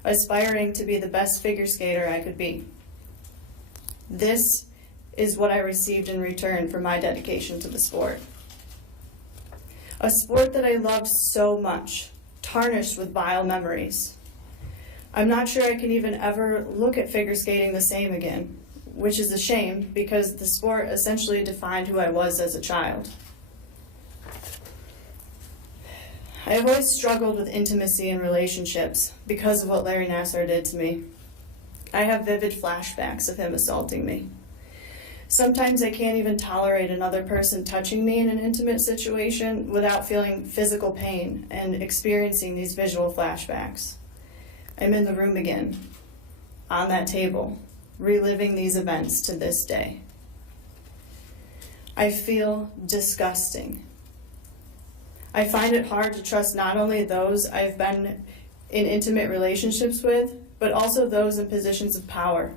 aspiring to be the best figure skater I could be. This is what I received in return for my dedication to the sport. A sport that I loved so much, tarnished with vile memories. I'm not sure I can even ever look at figure skating the same again, which is a shame because the sport essentially defined who I was as a child. I have always struggled with intimacy in relationships because of what Larry Nassar did to me. I have vivid flashbacks of him assaulting me. Sometimes I can't even tolerate another person touching me in an intimate situation without feeling physical pain and experiencing these visual flashbacks. I'm in the room again, on that table, reliving these events to this day. I feel disgusting. I find it hard to trust not only those I've been in intimate relationships with, but also those in positions of power.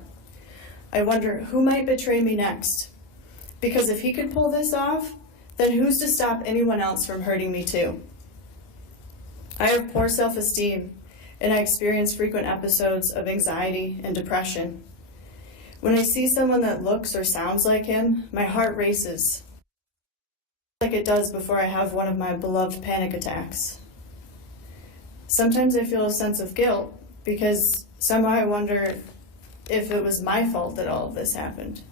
I wonder who might betray me next. Because if he could pull this off, then who's to stop anyone else from hurting me too? I have poor self-esteem, and I experience frequent episodes of anxiety and depression. When I see someone that looks or sounds like him, my heart races, like it does before I have one of my beloved panic attacks. Sometimes I feel a sense of guilt because somehow I wonder if it was my fault that all of this happened.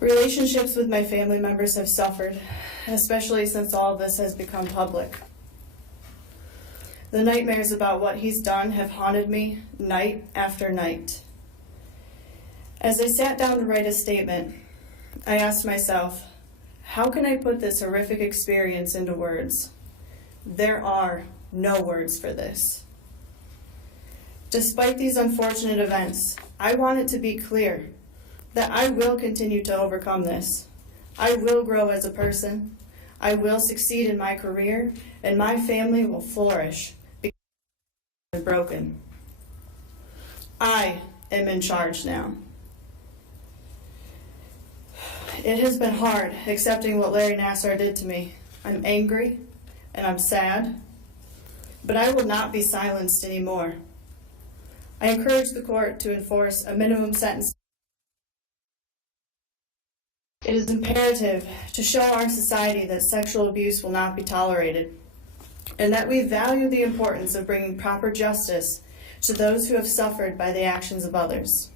Relationships with my family members have suffered, especially since all of this has become public. The nightmares about what he's done have haunted me night after night. As I sat down to write a statement, I asked myself, how can I put this horrific experience into words? There are no words for this. Despite these unfortunate events, I want it to be clear that I will continue to overcome this. I will grow as a person. I will succeed in my career, and my family will flourish because broken. I am in charge now. It has been hard accepting what Larry Nassar did to me. I'm angry and I'm sad, but I will not be silenced anymore. I encourage the court to enforce a minimum sentence. It is imperative to show our society that sexual abuse will not be tolerated, and that we value the importance of bringing proper justice to those who have suffered by the actions of others.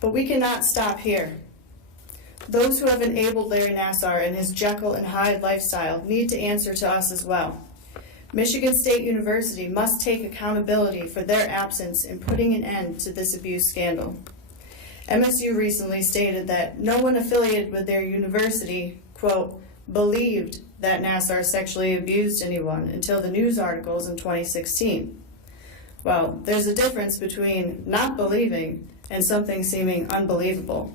But we cannot stop here. Those who have enabled Larry Nassar and his Jekyll and Hyde lifestyle need to answer to us as well. Michigan State University must take accountability for their absence in putting an end to this abuse scandal. MSU recently stated that no one affiliated with their university, quote, believed that Nassar sexually abused anyone until the news articles in 2016. Well, there's a difference between not believing and something seeming unbelievable.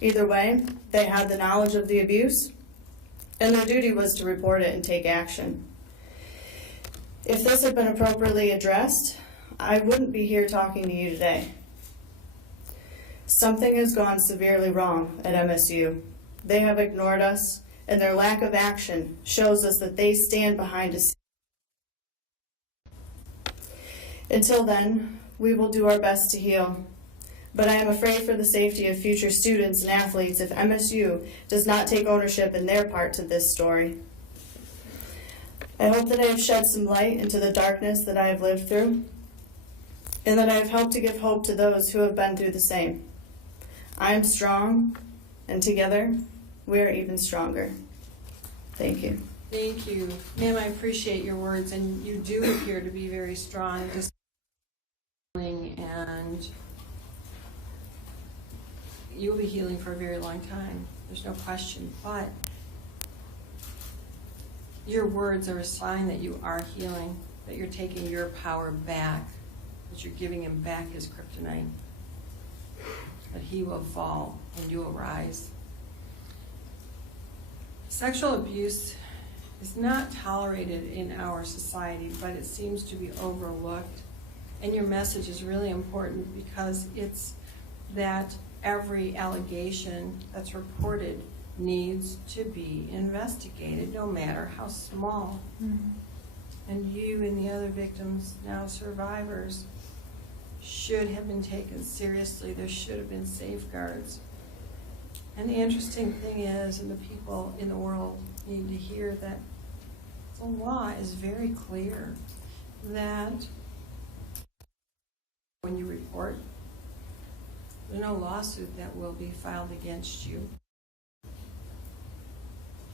Either way, they had the knowledge of the abuse, and their duty was to report it and take action. If this had been appropriately addressed, I wouldn't be here talking to you today. Something has gone severely wrong at MSU. They have ignored us, and their lack of action shows us that they stand behind us. Until then, we will do our best to heal. But I am afraid for the safety of future students and athletes if MSU does not take ownership in their part to this story. I hope that I have shed some light into the darkness that I have lived through, and that I have helped to give hope to those who have been through the same. I am strong, and together we are even stronger. Thank you. Thank you. Ma'am, I appreciate your words, and you do appear to be very strong, and you'll be healing for a very long time. There's no question. But your words are a sign that you are healing, that you're taking your power back, that you're giving him back his kryptonite, that he will fall and you will rise. Sexual abuse is not tolerated in our society, but it seems to be overlooked. And your message is really important because it's that every allegation that's reported needs to be investigated, no matter how small. Mm-hmm. And you and the other victims, now survivors, should have been taken seriously. There should have been safeguards. And the interesting thing is, and the people in the world need to hear, that the law is very clear that when you report, there's no lawsuit that will be filed against you.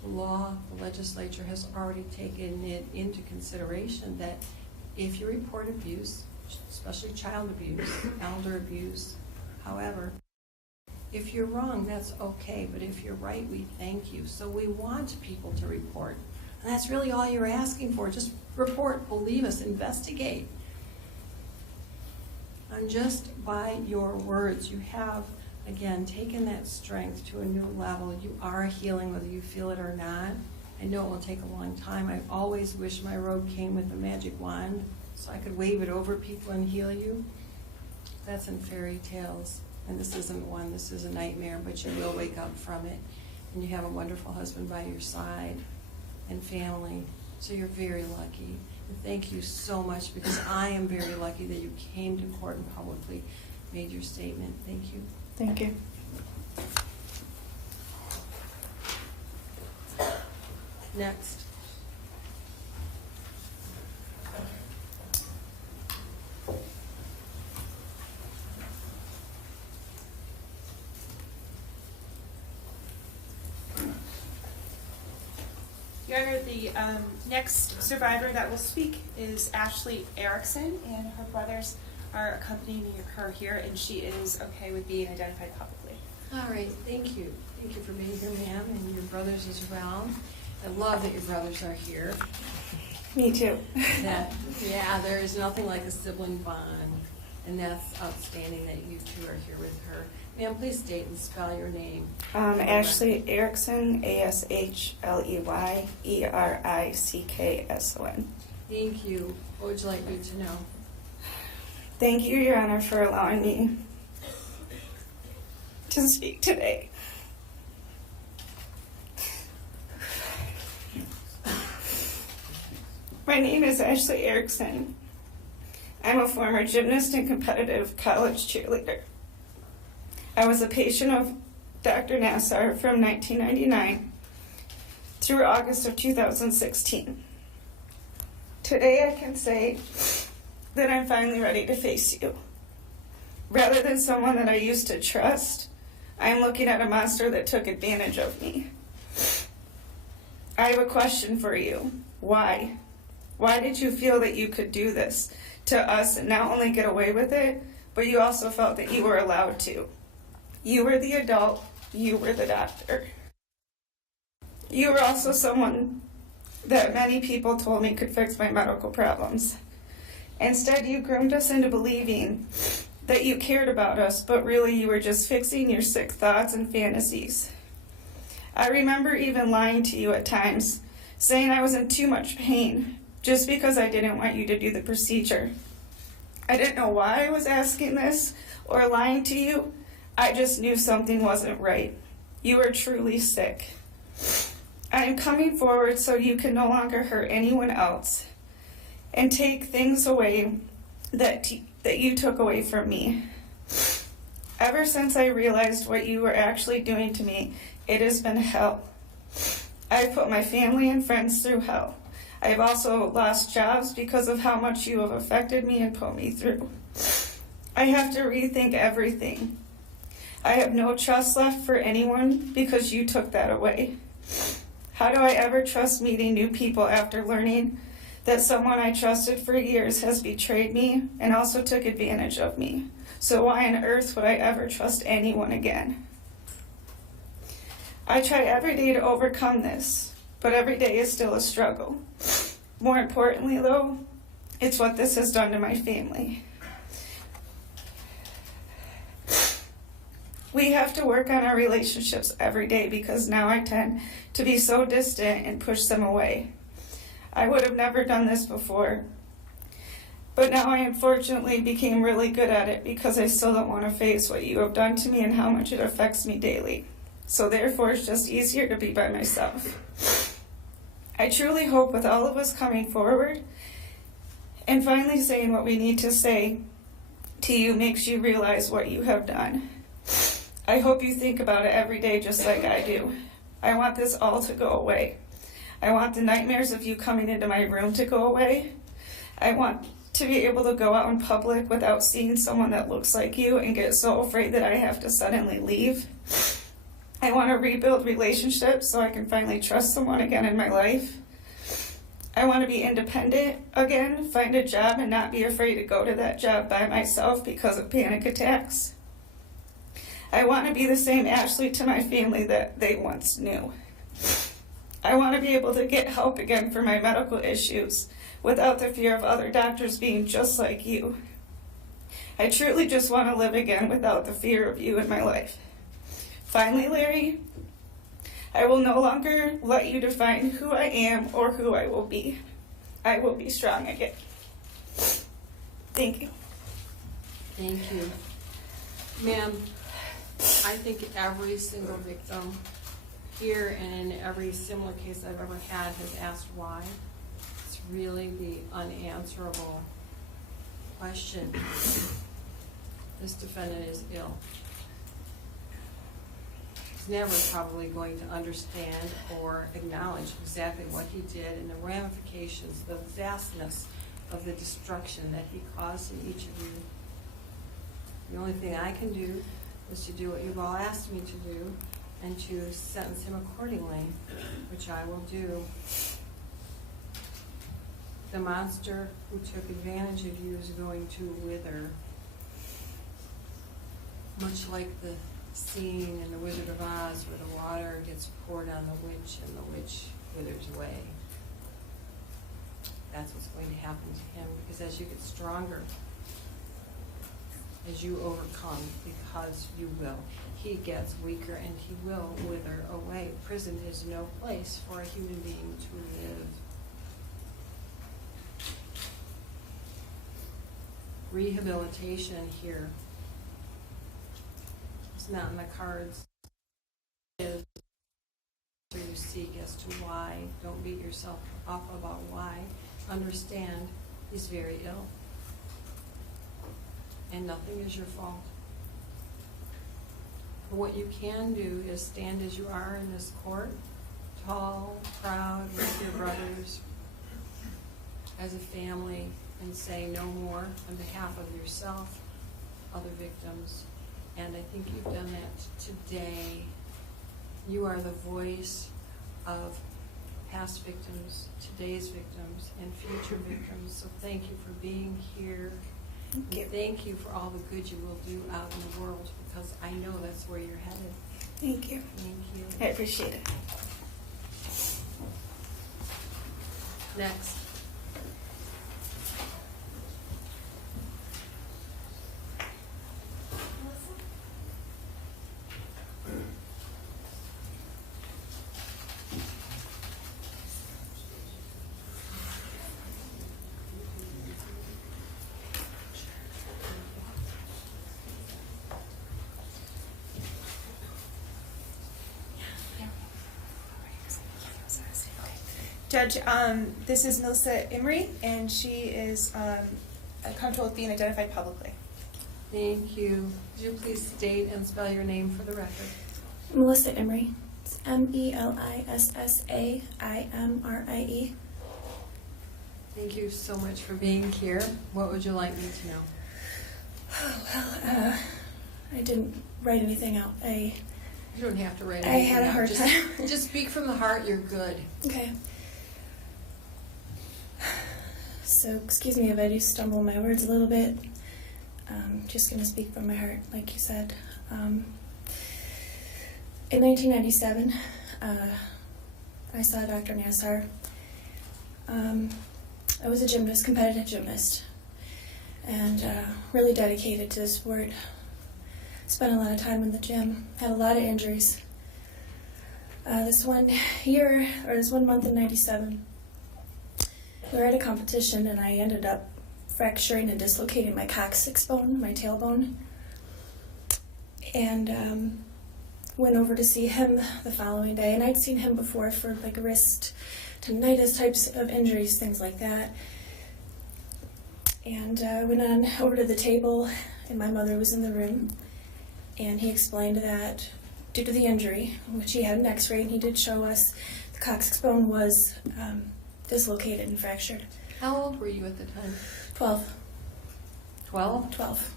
The law, the legislature has already taken it into consideration that if you report abuse, especially child abuse, elder abuse, however, if you're wrong, that's okay, but if you're right, we thank you. So we want people to report. And that's really all you're asking for. Just report, believe us, investigate. And just by your words, you have, again, taken that strength to a new level. You are healing whether you feel it or not. I know it will take a long time. I always wish my road came with a magic wand so I could wave it over people and heal you. That's in fairy tales. And this isn't one, this is a nightmare, but you will wake up from it. And you have a wonderful husband by your side and family. So you're very lucky. And thank you so much, because I am very lucky that you came to court and publicly made your statement. Thank you. Thank you. Next. Your Honor, the next survivor that will speak is Ashley Erickson, and her brothers are accompanying her here, and she is okay with being identified publicly. All right, thank you. Thank you for being here, ma'am, and your brothers as well. I love that your brothers are here. Me too. Yeah, there is nothing like a sibling bond, and that's outstanding that you two are here with her. Ma'am, please state and spell your name. Ashley Erickson, Ashley Erickson. Thank you. What would you like me to know? Thank you, Your Honor, for allowing me to speak today. My name is Ashley Erickson. I'm a former gymnast and competitive college cheerleader. I was a patient of Dr. Nassar from 1999 through August of 2016. Today I can say that I'm finally ready to face you. Rather than someone that I used to trust, I am looking at a monster that took advantage of me. I have a question for you. Why? Why did you feel that you could do this to us and not only get away with it, but you also felt that you were allowed to? You were the adult, you were the doctor. You were also someone that many people told me could fix my medical problems. Instead, you groomed us into believing that you cared about us, but really you were just fixing your sick thoughts and fantasies. I remember even lying to you at times, saying I was in too much pain, just because I didn't want you to do the procedure. I didn't know why I was asking this or lying to you. I just knew something wasn't right. You were truly sick. I am coming forward so you can no longer hurt anyone else and take things away that you took away from me. Ever since I realized what you were actually doing to me, it has been hell. I've put my family and friends through hell. I've also lost jobs because of how much you have affected me and put me through. I have to rethink everything. I have no trust left for anyone because you took that away. How do I ever trust meeting new people after learning that someone I trusted for years has betrayed me and also took advantage of me? So why on earth would I ever trust anyone again? I try every day to overcome this, but every day is still a struggle. More importantly, though, it's what this has done to my family. We have to work on our relationships every day because now I tend to be so distant and push them away. I would have never done this before, but now I unfortunately became really good at it because I still don't want to face what you have done to me and how much it affects me daily. So therefore, it's just easier to be by myself. I truly hope with all of us coming forward and finally saying what we need to say to you makes you realize what you have done. I hope you think about it every day just like I do. I want this all to go away. I want the nightmares of you coming into my room to go away. I want to be able to go out in public without seeing someone that looks like you and get so afraid that I have to suddenly leave. I want to rebuild relationships so I can finally trust someone again in my life. I want to be independent again, find a job and not be afraid to go to that job by myself because of panic attacks. I want to be the same Ashley to my family that they once knew. I want to be able to get help again for my medical issues without the fear of other doctors being just like you. I truly just want to live again without the fear of you in my life. Finally, Larry, I will no longer let you define who I am or who I will be. I will be strong again. Thank you. Thank you. Ma'am, I think every single victim here and in every similar case I've ever had has asked why. It's really the unanswerable question. This defendant is ill. He's never probably going to understand or acknowledge exactly what he did and the ramifications, the vastness of the destruction that he caused in each of you. The only thing I can do is to do what you've all asked me to do and to sentence him accordingly, which I will do. The monster who took advantage of you is going to wither, much like the scene in The Wizard of Oz where the water gets poured on the witch and the witch withers away. That's what's going to happen to him, because as you get stronger, as you overcome, because you will, he gets weaker and he will wither away. Prison is no place for a human being to live. rehabilitation here is not in the cards. Is you seek as to why. Don't beat yourself up about why. Understand he's very ill. And nothing is your fault. What you can do is stand as you are in this court, tall, proud, with your brothers, as a family, and say no more on behalf of yourself, other victims. And I think you've done that today. You are the voice of past victims, today's victims, and future victims. So thank you for being here. Thank you. Thank you for all the good you will do out in the world, because I know that's where you're headed. Thank you. Thank you. I appreciate it. Next. Judge, this is Melissa Emery, and she is comfortable with being identified publicly. Thank you. Would you please state and spell your name for the record? Melissa Emery. It's Melissa-Imrie. Thank you so much for being here. What would you like me to know? Well, I didn't write anything out. You don't have to write I anything had a out. hard time. Just speak from the heart. You're good. Okay. So, excuse me if I do stumble my words a little bit. Just going to speak from my heart, like you said. In 1997, I saw Dr. Nassar. I was a gymnast, competitive gymnast, and really dedicated to the sport. Spent a lot of time in the gym, had a lot of injuries. This one month in 97, we were at a competition and I ended up fracturing and dislocating my coccyx bone, my tailbone, and went over to see him the following day. And I'd seen him before for like wrist tendinitis types of injuries, things like that. And went on over to the table, and my mother was in the room, and he explained that due to the injury, which he had an x-ray, and he did show us the coccyx bone was dislocated and fractured. How old were you at the time? 12. 12? 12.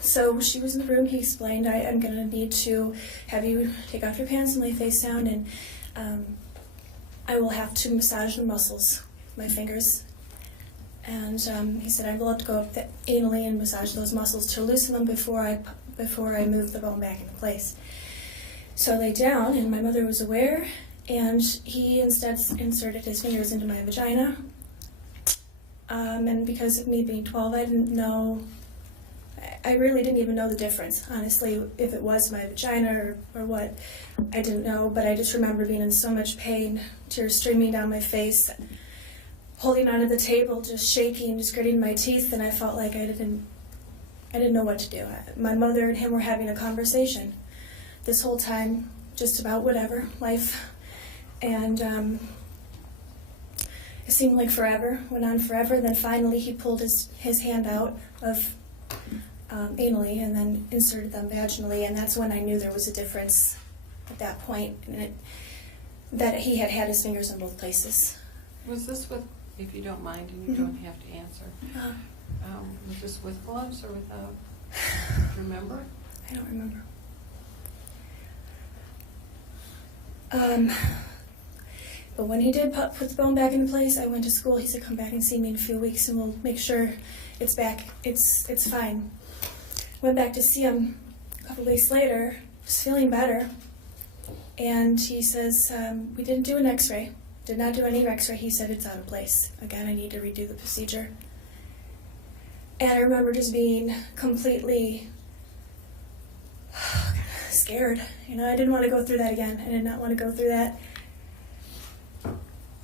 So she was in the room. He explained, I'm going to need to have you take off your pants and lay face down, and I will have to massage the muscles, my fingers. And he said I will have to go up anally and massage those muscles to loosen them before I move the bone back into place. So I lay down, and my mother was aware, and he instead inserted his fingers into my vagina. And because of me being 12, I didn't know. I really didn't even know the difference, honestly, if it was my vagina or what. I didn't know, but I just remember being in so much pain, tears streaming down my face, holding onto the table, just shaking, just gritting my teeth, and I felt like I didn't know what to do. My mother and him were having a conversation this whole time, just about whatever, life, and it seemed like forever, went on forever. Then finally he pulled his hand out of anally and then inserted them vaginally, and that's when I knew there was a difference at that point, and that he had had his fingers in both places. Was this with, if you don't mind, and you don't have to answer, was this with gloves or without? Remember? I don't remember. But when he did put the bone back into place, I went to school. He said, come back and see me in a few weeks and we'll make sure it's back. It's fine. Went back to see him a couple weeks later, was feeling better. And he says, we didn't do an x-ray. Did not do any x-ray. He said, it's out of place. Again, I need to redo the procedure. And I remember just being completely scared. You know, I didn't want to go through that again. I did not want to go through that.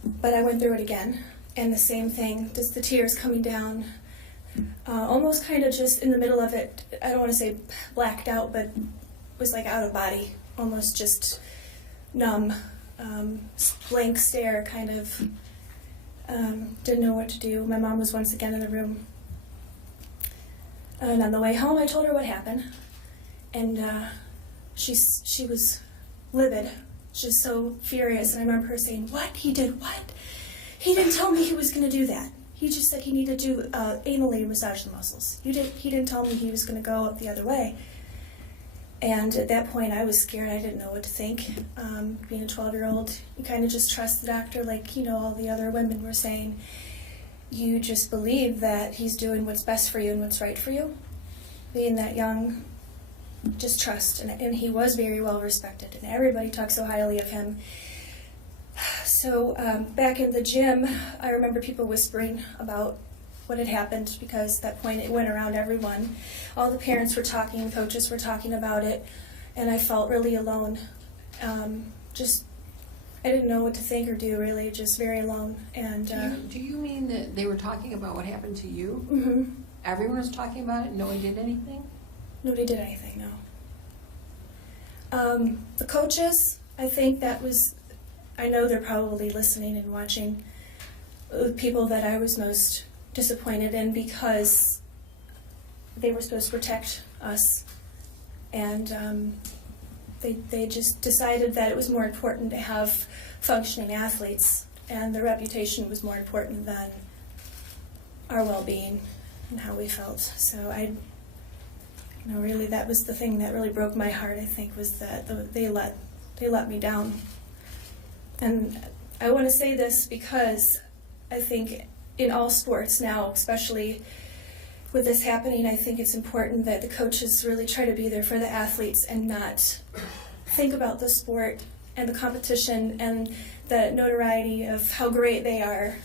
But I went through it again. And the same thing, just the tears coming down, almost kind of just in the middle of it, I don't want to say blacked out, but was like out of body, almost just numb, blank stare, kind of, didn't know what to do. My mom was once again in the room. And on the way home, I told her what happened, and she was livid, just so furious. And I remember her saying, "What? He did what? He didn't tell me he was going to do that. He just said he needed to anally massage the muscles. He didn't tell me he was going to go up the other way." And at that point, I was scared. I didn't know what to think. Being a 12-year-old, you kind of just trust the doctor, like all the other women were saying. You just believe that he's doing what's best for you and what's right for you. Being that young, just trust. And he was very well respected, and everybody talked so highly of him. So back in the gym, I remember people whispering about what had happened, because at that point it went around everyone. All the parents were talking, coaches were talking about it, and I felt really alone. I didn't know what to think or do, really, just very alone. And do you mean that they were talking about what happened to you? Mm-hmm. Everyone was talking about it, no one did anything? Nobody did anything, no. The coaches, I think I know they're probably listening and watching. The people that I was most disappointed in, because they were supposed to protect us, and they just decided that it was more important to have functioning athletes, and their reputation was more important than our well-being and how we felt. So really, that was the thing that really broke my heart, I think, was that they let me down. And I want to say this because I think in all sports now, especially with this happening, I think it's important that the coaches really try to be there for the athletes and not think about the sport and the competition and the notoriety of how great they are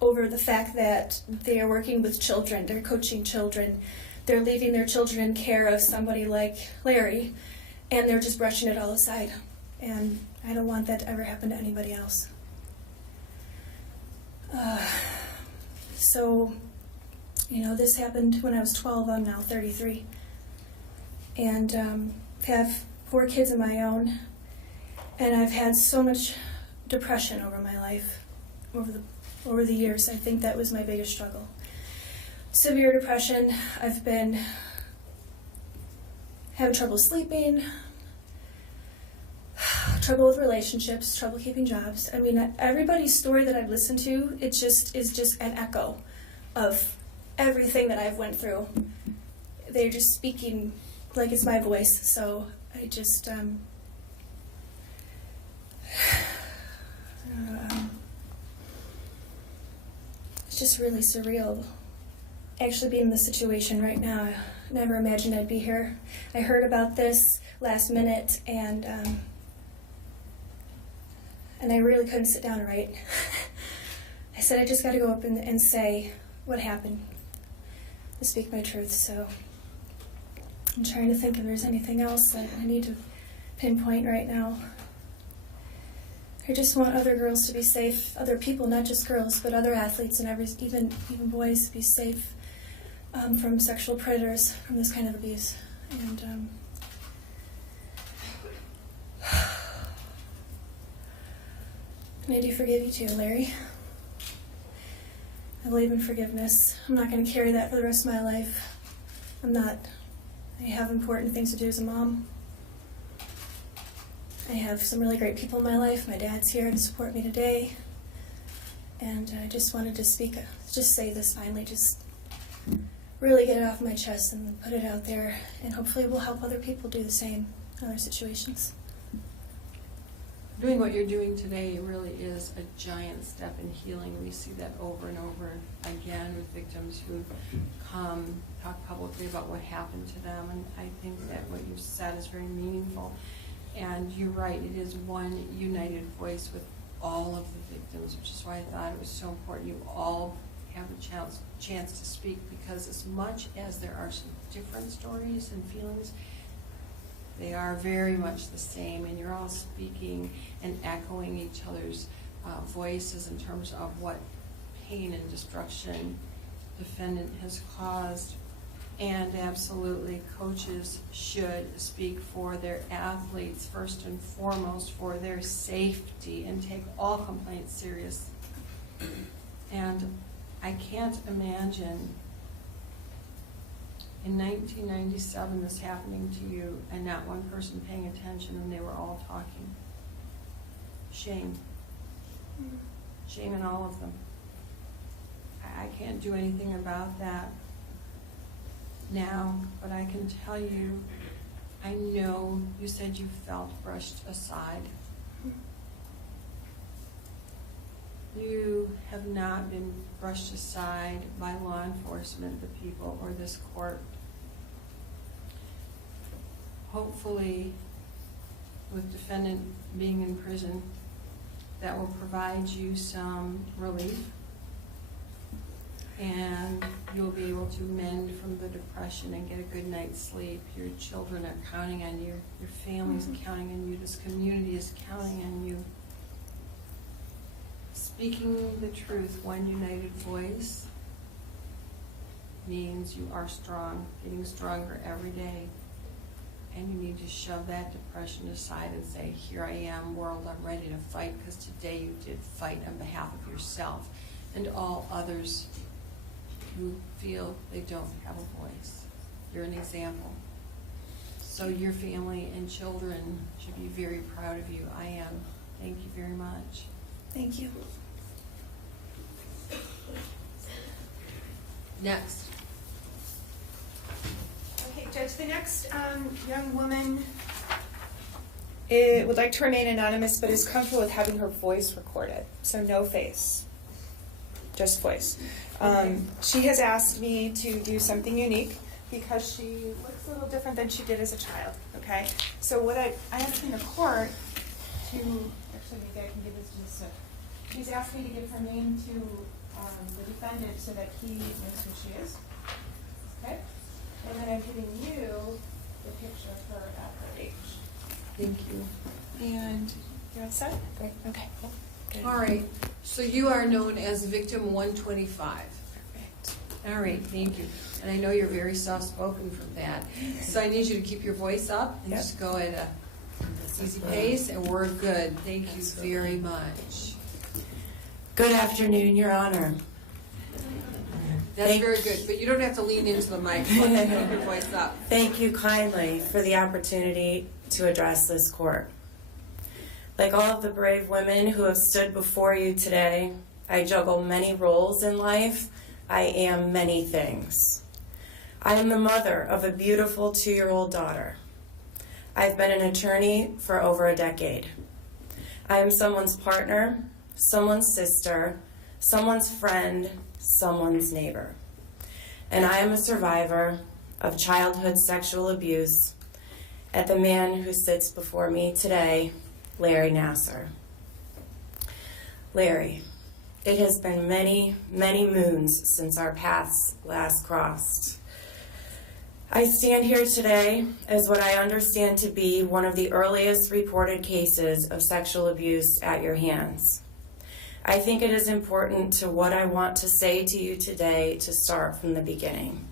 over the fact that they are working with children, they're coaching children, they're leaving their children in care of somebody like Larry, and they're just brushing it all aside. And I don't want that to ever happen to anybody else. So, this happened when I was 12. I'm now 33. And have 4 kids of my own. And I've had so much depression over my life, over the years. I think that was my biggest struggle. Severe depression. I've been having trouble sleeping, trouble with relationships, trouble keeping jobs. I mean, everybody's story that I've listened to, it just is just an echo of everything that I've went through. They're just speaking like it's my voice. So I just, it's just really surreal actually being in this situation right now. I never imagined I'd be here. I heard about this last minute, and I really couldn't sit down and write. I said I just got to go up and say what happened, and speak my truth. So I'm trying to think if there's anything else that I need to pinpoint right now. I just want other girls to be safe, other people, not just girls, but other athletes and even boys to be safe from sexual predators, from this kind of abuse. And I do forgive you too, Larry. I believe in forgiveness. I'm not going to carry that for the rest of my life. I'm not. I have important things to do as a mom. I have some really great people in my life. My dad's here to support me today. And I just wanted to just say this finally, just really get it off my chest and put it out there. And hopefully it will help other people do the same in other situations. Doing what you're doing today really is a giant step in healing. We see that over and over again with victims who come, talk publicly about what happened to them. And I think that what you've said is very meaningful. And you're right, it is one united voice with all of the victims, which is why I thought it was so important you all have a chance to speak, because as much as there are some different stories and feelings, they are very much the same, and you're all speaking and echoing each other's voices in terms of what pain and destruction defendant has caused. And absolutely, coaches should speak for their athletes first and foremost for their safety and take all complaints serious. And I can't imagine in 1997 this happening to you and not one person paying attention and they were all talking. Shame. Shame in all of them. I can't do anything about that now, but I can tell you, I know you said you felt brushed aside. You have not been brushed aside by law enforcement, the people, or this court. Hopefully, with defendant being in prison, that will provide you some relief, and you'll be able to mend from the depression and get a good night's sleep. Your children are counting on you. Your family's counting on you. This community is counting on you. Speaking the truth, one united voice, means you are strong, getting stronger every day. And you need to shove that depression aside and say, here I am, world, I'm ready to fight, because today you did fight on behalf of yourself and all others who feel they don't have a voice. You're an example. So your family and children should be very proud of you. I am. Thank you very much. Thank you. Next. Okay, Judge, the next young woman would like to remain anonymous but is comfortable with having her voice recorded, so no face, just voice. She has asked me to do something unique because she looks a little different than she did as a child, okay? So what I asked in the court to, actually maybe I can give this to Ms. Soos. She's asked me to give her name to the defendant so that he knows who she is, okay? And then I'm giving you the picture of her at her age. Thank you. And you're all set? Great, okay. Good. All right, so you are known as victim 125. Perfect. All right, thank you. And I know you're very soft-spoken from that. So I need you to keep your voice up and just go at a easy pace, and we're good. Thank you very much. Good afternoon, Your Honor. That's very good, but you don't have to lean into the microphone. Keep your voice up. Thank you kindly for the opportunity to address this court. Like all of the brave women who have stood before you today, I juggle many roles in life. I am many things. I am the mother of a beautiful 2-year-old daughter. I've been an attorney for over a decade. I am someone's partner, someone's sister, someone's friend, someone's neighbor. And I am a survivor of childhood sexual abuse at the man who sits before me today, Larry Nassar. Larry, it has been many, many moons since our paths last crossed. I stand here today as what I understand to be one of the earliest reported cases of sexual abuse at your hands. I think it is important to what I want to say to you today to start from the beginning.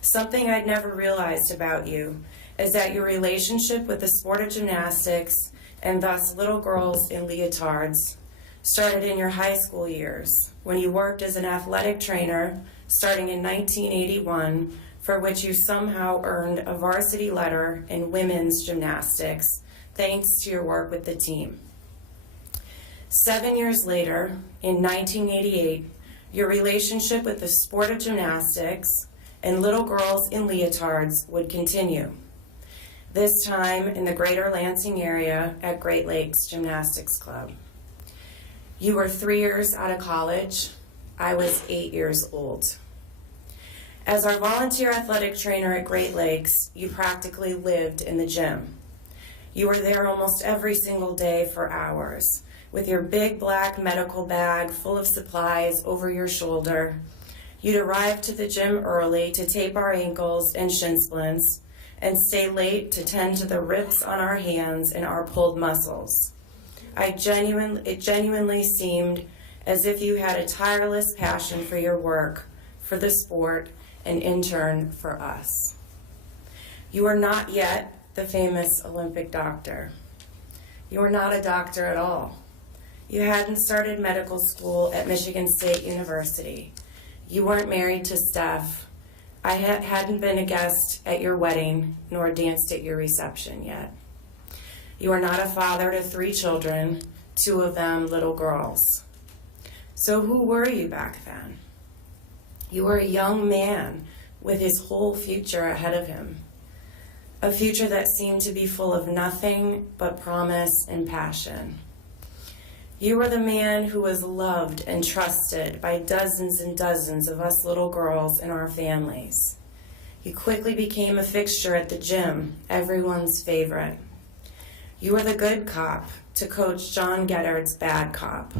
Something I'd never realized about you is that your relationship with the sport of gymnastics, and thus little girls in leotards, started in your high school years when you worked as an athletic trainer starting in 1981, for which you somehow earned a varsity letter in women's gymnastics thanks to your work with the team. 7 years later, in 1988, your relationship with the sport of gymnastics and little girls in leotards would continue, this time in the greater Lansing area at Great Lakes Gymnastics Club. You were 3 years out of college. I was 8 years old. As our volunteer athletic trainer at Great Lakes, you practically lived in the gym. You were there almost every single day for hours, with your big black medical bag full of supplies over your shoulder. You'd arrive to the gym early to tape our ankles and shin splints, and stay late to tend to the rips on our hands and our pulled muscles. It genuinely seemed as if you had a tireless passion for your work, for the sport, and in turn for us. You are not yet the famous Olympic doctor. You are not a doctor at all. You hadn't started medical school at Michigan State University. You weren't married to Steph. I hadn't been a guest at your wedding nor danced at your reception yet. You are not a father to 3 children, 2 of them little girls. So who were you back then? You were a young man with his whole future ahead of him. A future that seemed to be full of nothing but promise and passion. You were the man who was loved and trusted by dozens and dozens of us little girls in our families. You quickly became a fixture at the gym, everyone's favorite. You were the good cop to Coach John Geddard's bad cop.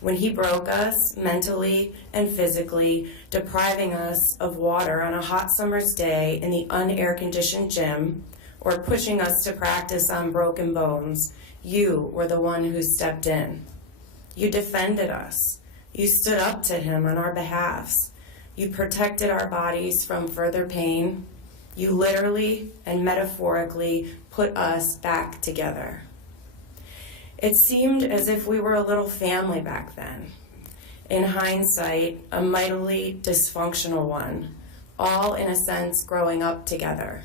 When he broke us mentally and physically, depriving us of water on a hot summer's day in the unair-conditioned gym, or pushing us to practice on broken bones, you were the one who stepped in. You defended us. You stood up to him on our behalfs. You protected our bodies from further pain. You literally and metaphorically put us back together. It seemed as if we were a little family back then. In hindsight, a mightily dysfunctional one, all in a sense growing up together.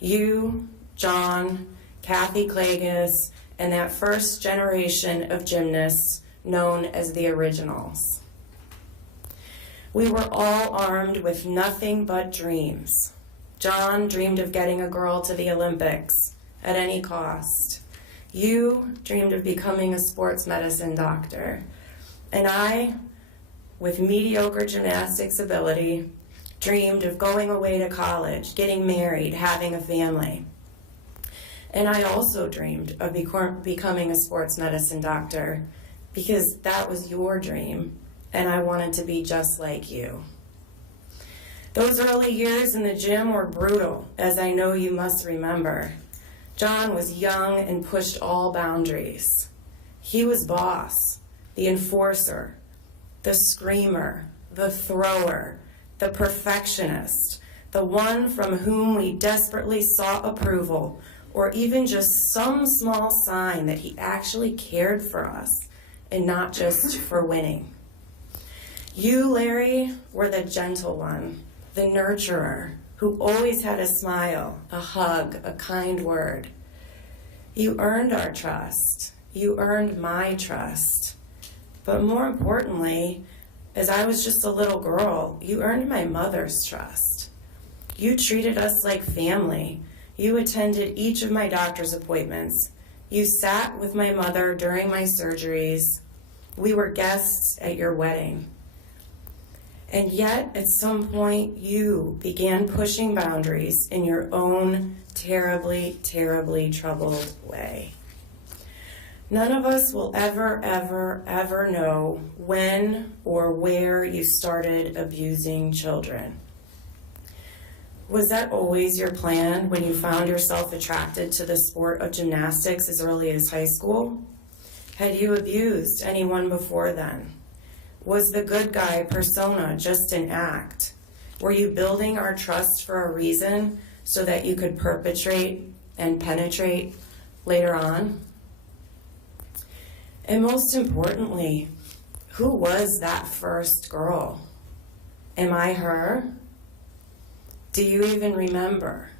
You, John, Kathy Klages, and that first generation of gymnasts known as the originals. We were all armed with nothing but dreams. John dreamed of getting a girl to the Olympics at any cost. You dreamed of becoming a sports medicine doctor. And I, with mediocre gymnastics ability, dreamed of going away to college, getting married, having a family. And I also dreamed of becoming a sports medicine doctor because that was your dream, and I wanted to be just like you. Those early years in the gym were brutal, as I know you must remember. John was young and pushed all boundaries. He was boss, the enforcer, the screamer, the thrower, the perfectionist, the one from whom we desperately sought approval, or even just some small sign that he actually cared for us and not just for winning. You, Larry, were the gentle one, the nurturer, who always had a smile, a hug, a kind word. You earned our trust. You earned my trust. But more importantly, as I was just a little girl, you earned my mother's trust. You treated us like family. You attended each of my doctor's appointments. You sat with my mother during my surgeries. We were guests at your wedding. And yet, at some point, you began pushing boundaries in your own terribly, terribly troubled way. None of us will ever, ever, ever know when or where you started abusing children. Was that always your plan when you found yourself attracted to the sport of gymnastics as early as high school? Had you abused anyone before then? Was the good guy persona just an act? Were you building our trust for a reason so that you could perpetrate and penetrate later on? And most importantly, who was that first girl? Am I her? Do you even remember?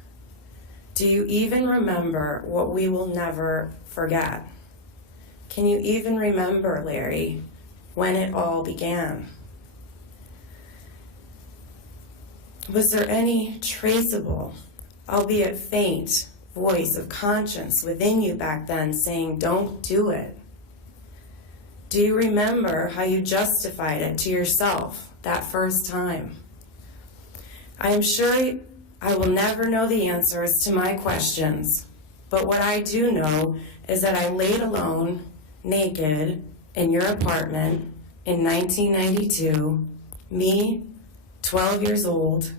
Do you even remember what we will never forget? Can you even remember, Larry, when it all began? Was there any traceable, albeit faint, voice of conscience within you back then saying, don't do it? Do you remember how you justified it to yourself that first time? I am sure I will never know the answers to my questions, but what I do know is that I laid alone, naked, in your apartment in 1992, me, 12 years old,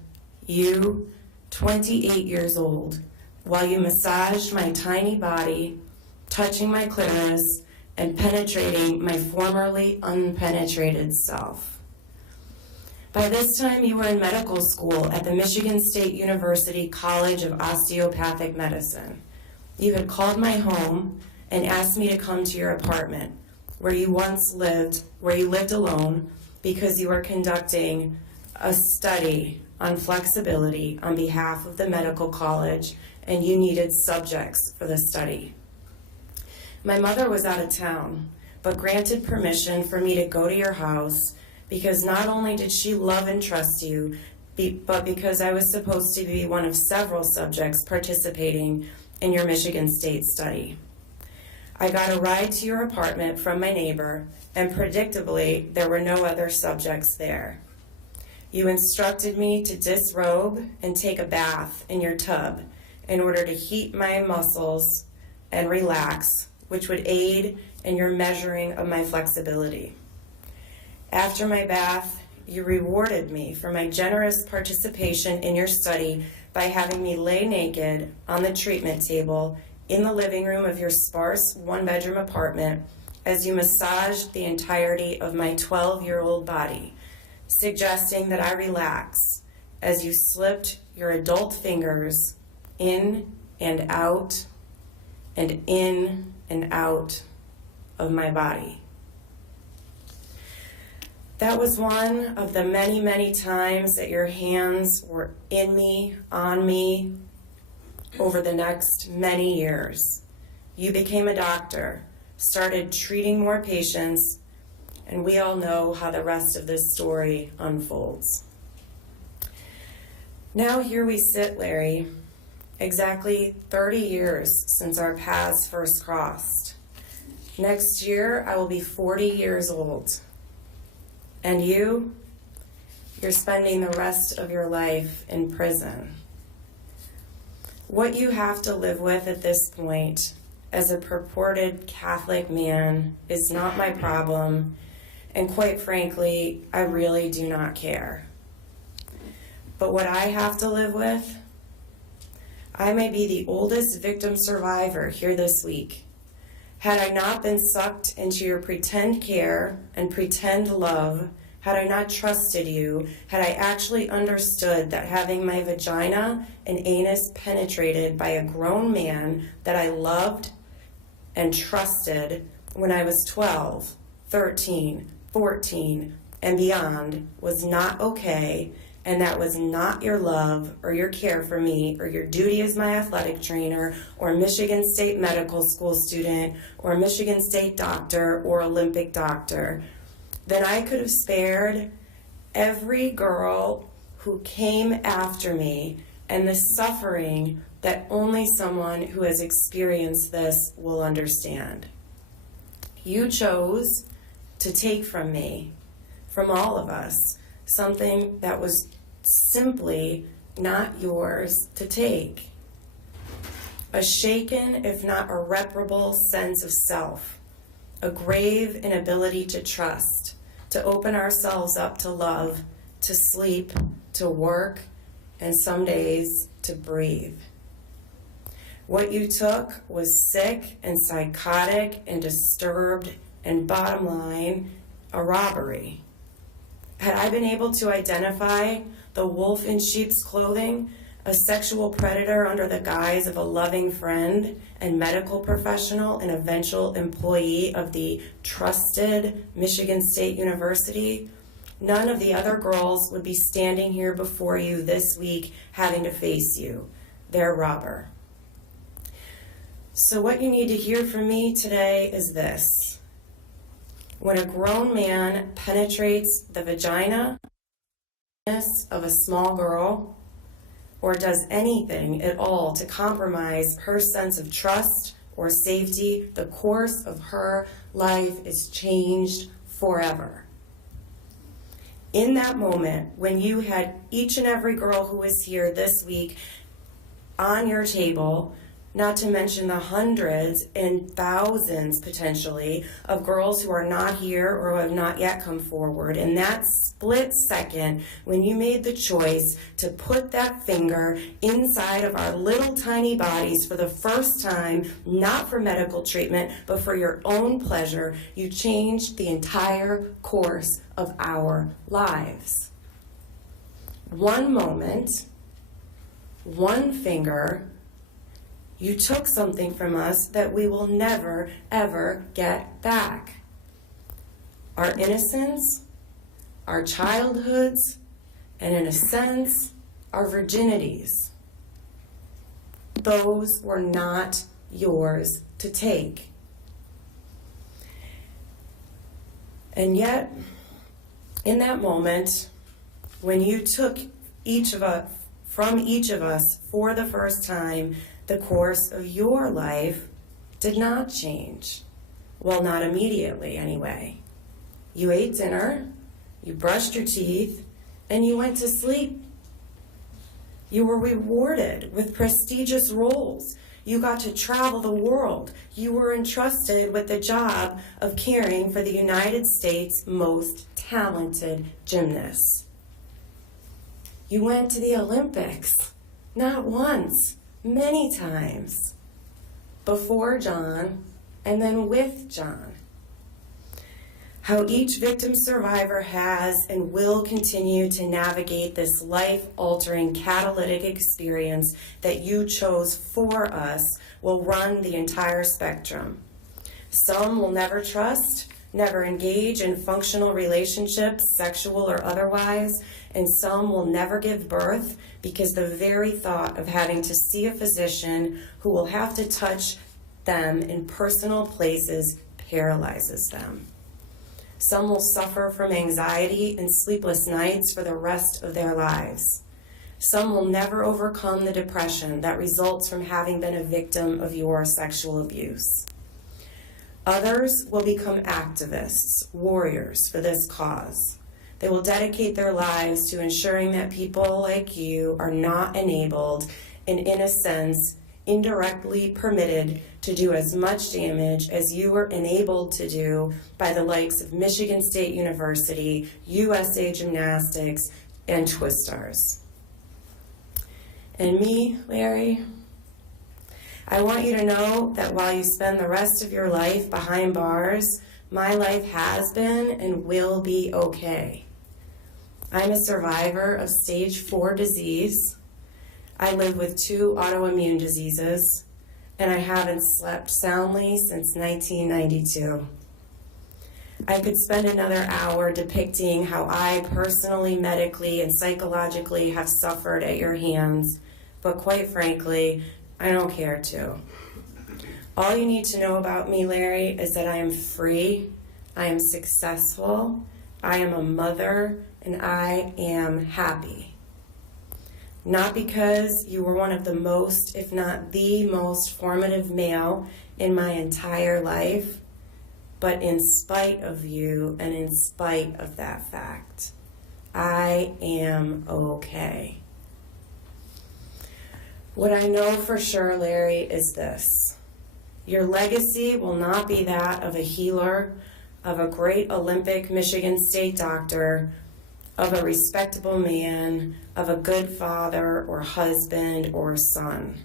you, 28 years old, while you massaged my tiny body, touching my clitoris and penetrating my formerly unpenetrated self. By this time, you were in medical school at the Michigan State University College of Osteopathic Medicine. You had called my home and asked me to come to your apartment, where you once lived, where you lived alone, because you were conducting a study on flexibility on behalf of the medical college, and you needed subjects for the study. My mother was out of town, but granted permission for me to go to your house because not only did she love and trust you, but because I was supposed to be one of several subjects participating in your Michigan State study. I got a ride to your apartment from my neighbor, and predictably, there were no other subjects there. You instructed me to disrobe and take a bath in your tub in order to heat my muscles and relax, which would aid in your measuring of my flexibility. After my bath, you rewarded me for my generous participation in your study by having me lay naked on the treatment table in the living room of your sparse one-bedroom apartment as you massaged the entirety of my 12-year-old body, suggesting that I relax as you slipped your adult fingers in and out and in and out of my body. That was one of the many, many times that your hands were in me, on me, over the next many years. You became a doctor, started treating more patients, and we all know how the rest of this story unfolds. Now here we sit, Larry, exactly 30 years since our paths first crossed. Next year, I will be 40 years old. And you're spending the rest of your life in prison. What you have to live with at this point as a purported Catholic man is not my problem, and quite frankly, I really do not care. But what I have to live with, I may be the oldest victim survivor here this week. Had I not been sucked into your pretend care and pretend love, had I not trusted you, had I actually understood that having my vagina and anus penetrated by a grown man that I loved and trusted when I was 12, 13, 14, and beyond was not okay, and that was not your love or your care for me or your duty as my athletic trainer or Michigan State medical school student or Michigan State doctor or Olympic doctor, then I could have spared every girl who came after me and the suffering that only someone who has experienced this will understand. You chose to take from me, from all of us, something that was simply not yours to take. A shaken, if not irreparable, sense of self, a grave inability to trust, to open ourselves up to love, to sleep, to work, and some days to breathe. What you took was sick and psychotic and disturbed and, bottom line, a robbery. Had I been able to identify the wolf in sheep's clothing, a sexual predator under the guise of a loving friend and medical professional and eventual employee of the trusted Michigan State University, none of the other girls would be standing here before you this week having to face you, their robber. So what you need to hear from me today is this. When a grown man penetrates the vagina of a small girl, or does anything at all to compromise her sense of trust or safety, the course of her life is changed forever. In that moment, when you had each and every girl who was here this week on your table, not to mention the hundreds and thousands, potentially, of girls who are not here or who have not yet come forward. In that split second, when you made the choice to put that finger inside of our little tiny bodies for the first time, not for medical treatment, but for your own pleasure, you changed the entire course of our lives. One moment, one finger, you took something from us that we will never, ever get back. Our innocence, our childhoods, and in a sense, our virginities. Those were not yours to take. And yet, in that moment, when you took from each of us for the first time, the course of your life did not change. Well, not immediately anyway. You ate dinner, you brushed your teeth, and you went to sleep. You were rewarded with prestigious roles. You got to travel the world. You were entrusted with the job of caring for the United States' most talented gymnasts. You went to the Olympics, not once, many times, before John and then with John. How each victim survivor has and will continue to navigate this life-altering catalytic experience that you chose for us will run the entire spectrum. Some will never trust, never engage in functional relationships, sexual or otherwise, and some will never give birth because the very thought of having to see a physician who will have to touch them in personal places paralyzes them. Some will suffer from anxiety and sleepless nights for the rest of their lives. Some will never overcome the depression that results from having been a victim of your sexual abuse. Others will become activists, warriors for this cause. They will dedicate their lives to ensuring that people like you are not enabled and, in a sense, indirectly permitted to do as much damage as you were enabled to do by the likes of Michigan State University, USA Gymnastics, and Twistars. And me, Larry, I want you to know that while you spend the rest of your life behind bars, my life has been and will be okay. I'm a survivor of stage 4 disease. I live with 2 autoimmune diseases, and I haven't slept soundly since 1992. I could spend another hour depicting how I personally, medically, and psychologically have suffered at your hands, but quite frankly, I don't care to. All you need to know about me, Larry, is that I am free, I am successful, I am a mother, and I am happy. Not because you were one of the most, if not the most formative male in my entire life, but in spite of you and in spite of that fact, I am okay. What I know for sure, Larry, is this. Your legacy will not be that of a healer, of a great Olympic Michigan State doctor, of a respectable man, of a good father or husband or son.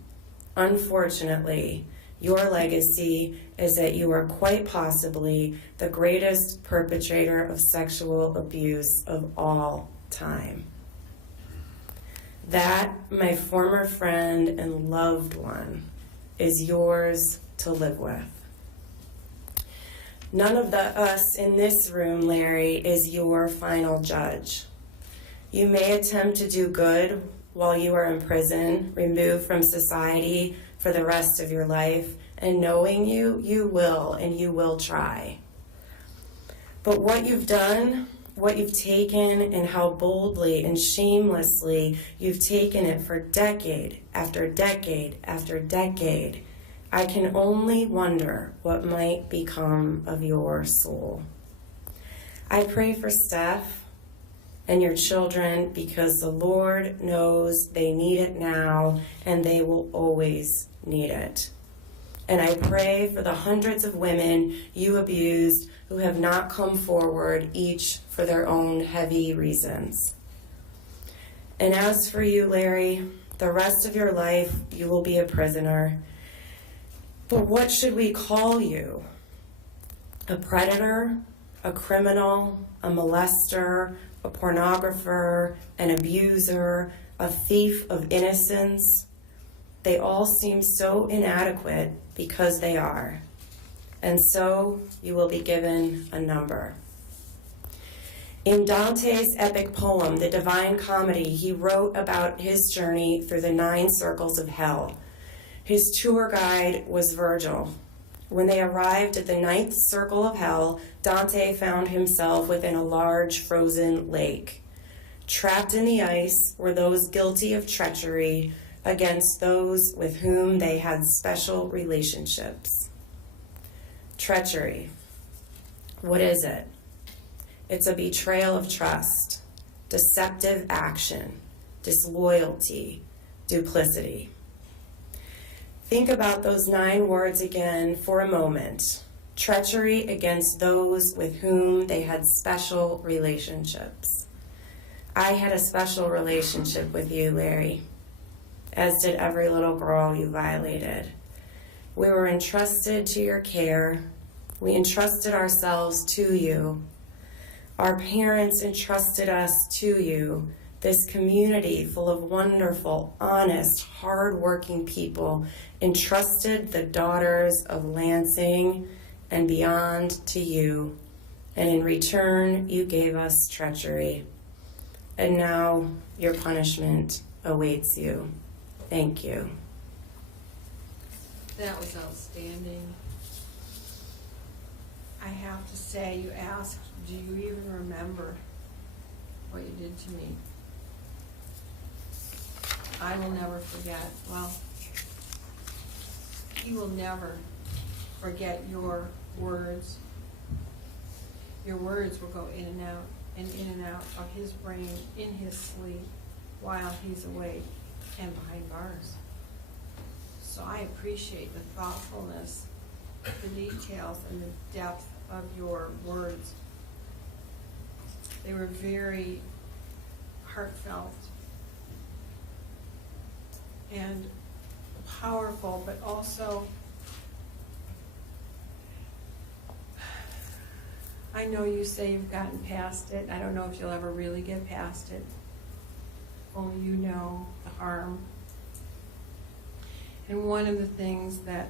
Unfortunately, your legacy is that you are quite possibly the greatest perpetrator of sexual abuse of all time. That, my former friend and loved one, is yours to live with. None of us in this room, Larry, is your final judge. You may attempt to do good while you are in prison, removed from society for the rest of your life, and knowing you, you will, and you will try. But what you've done, what you've taken, and how boldly and shamelessly you've taken it for decade after decade after decade, I can only wonder what might become of your soul. I pray for Steph, and your children, because the Lord knows they need it now and they will always need it. And I pray for the hundreds of women you abused who have not come forward, each for their own heavy reasons. And as for you, Larry, the rest of your life you will be a prisoner. But what should we call you? A predator, a criminal, a molester, a pornographer, an abuser, a thief of innocence? They all seem so inadequate because they are. And so you will be given a number. In Dante's epic poem, The Divine Comedy, he wrote about his journey through the 9 circles of hell. His tour guide was Virgil. When they arrived at the 9th circle of hell, Dante found himself within a large frozen lake. Trapped in the ice were those guilty of treachery against those with whom they had special relationships. Treachery. What is it? It's a betrayal of trust, deceptive action, disloyalty, duplicity. Think about those 9 words again for a moment. Treachery against those with whom they had special relationships. I had a special relationship with you, Larry, as did every little girl you violated. We were entrusted to your care. We entrusted ourselves to you. Our parents entrusted us to you, this community full of wonderful, honest, hard-working people entrusted the daughters of Lansing and beyond to you, and in return you gave us treachery. And now your punishment awaits you. Thank you. That was outstanding. I have to say, you asked, do you even remember what you did to me? I will never forget. Well, he will never forget your words. Your words will go in and out and in and out of his brain in his sleep while he's awake and behind bars. So I appreciate the thoughtfulness, the details, and the depth of your words. They were very heartfelt and powerful, but also, I know you say you've gotten past it. I don't know if you'll ever really get past it. Only you know the harm. And one of the things that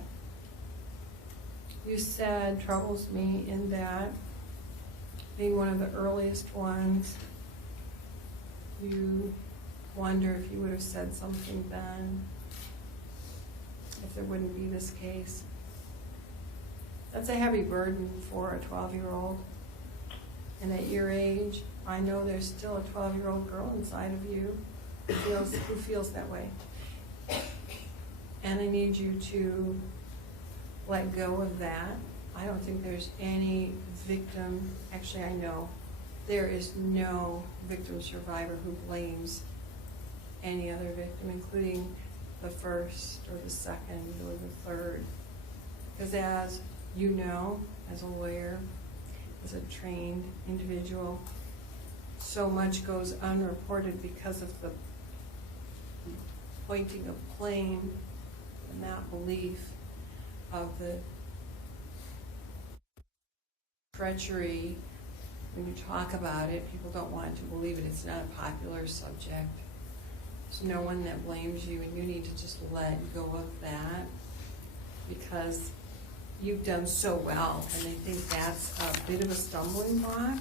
you said troubles me in that, being one of the earliest ones, you wonder if you would have said something then, if there wouldn't be this case. That's a heavy burden for a 12-year-old. And at your age, I know there's still a 12-year-old girl inside of you who feels that way. And I need you to let go of that. I don't think there's any victim, actually I know, there is no victim survivor who blames any other victim, including the first or the second or the third. Because as you know, as a lawyer, as a trained individual, so much goes unreported because of the pointing of blame and that belief of the treachery. When you talk about it, people don't want to believe it. It's not a popular subject. There's no one that blames you, and you need to just let go of that because you've done so well, and I think that's a bit of a stumbling block.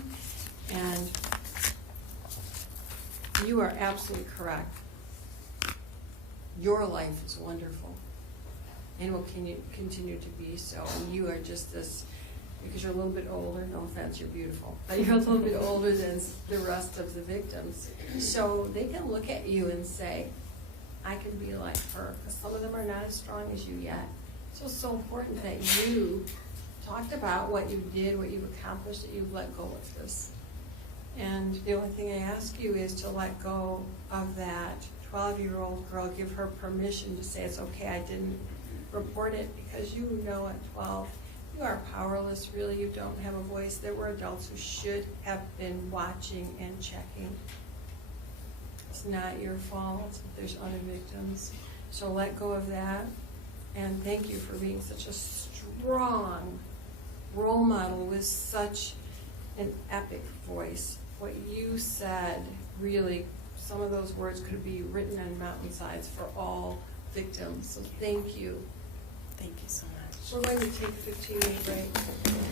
And you are absolutely correct. Your life is wonderful and will continue to be so. And you are just this, because you're a little bit older, no offense, you're beautiful, but you're a little bit older than the rest of the victims. So they can look at you and say, I can be like her, because some of them are not as strong as you yet. So it's so important that you talked about what you did, what you've accomplished, that you've let go of this. And the only thing I ask you is to let go of that 12-year-old girl, give her permission to say it's okay, I didn't report it, because you know at 12, you are powerless, really, you don't have a voice. There were adults who should have been watching and checking. It's not your fault if there's other victims. So let go of that, and thank you for being such a strong role model with such an epic voice. What you said, really, some of those words could be written on mountainsides for all victims. So thank you. Thank you so much. We're going to take a 15-minute break.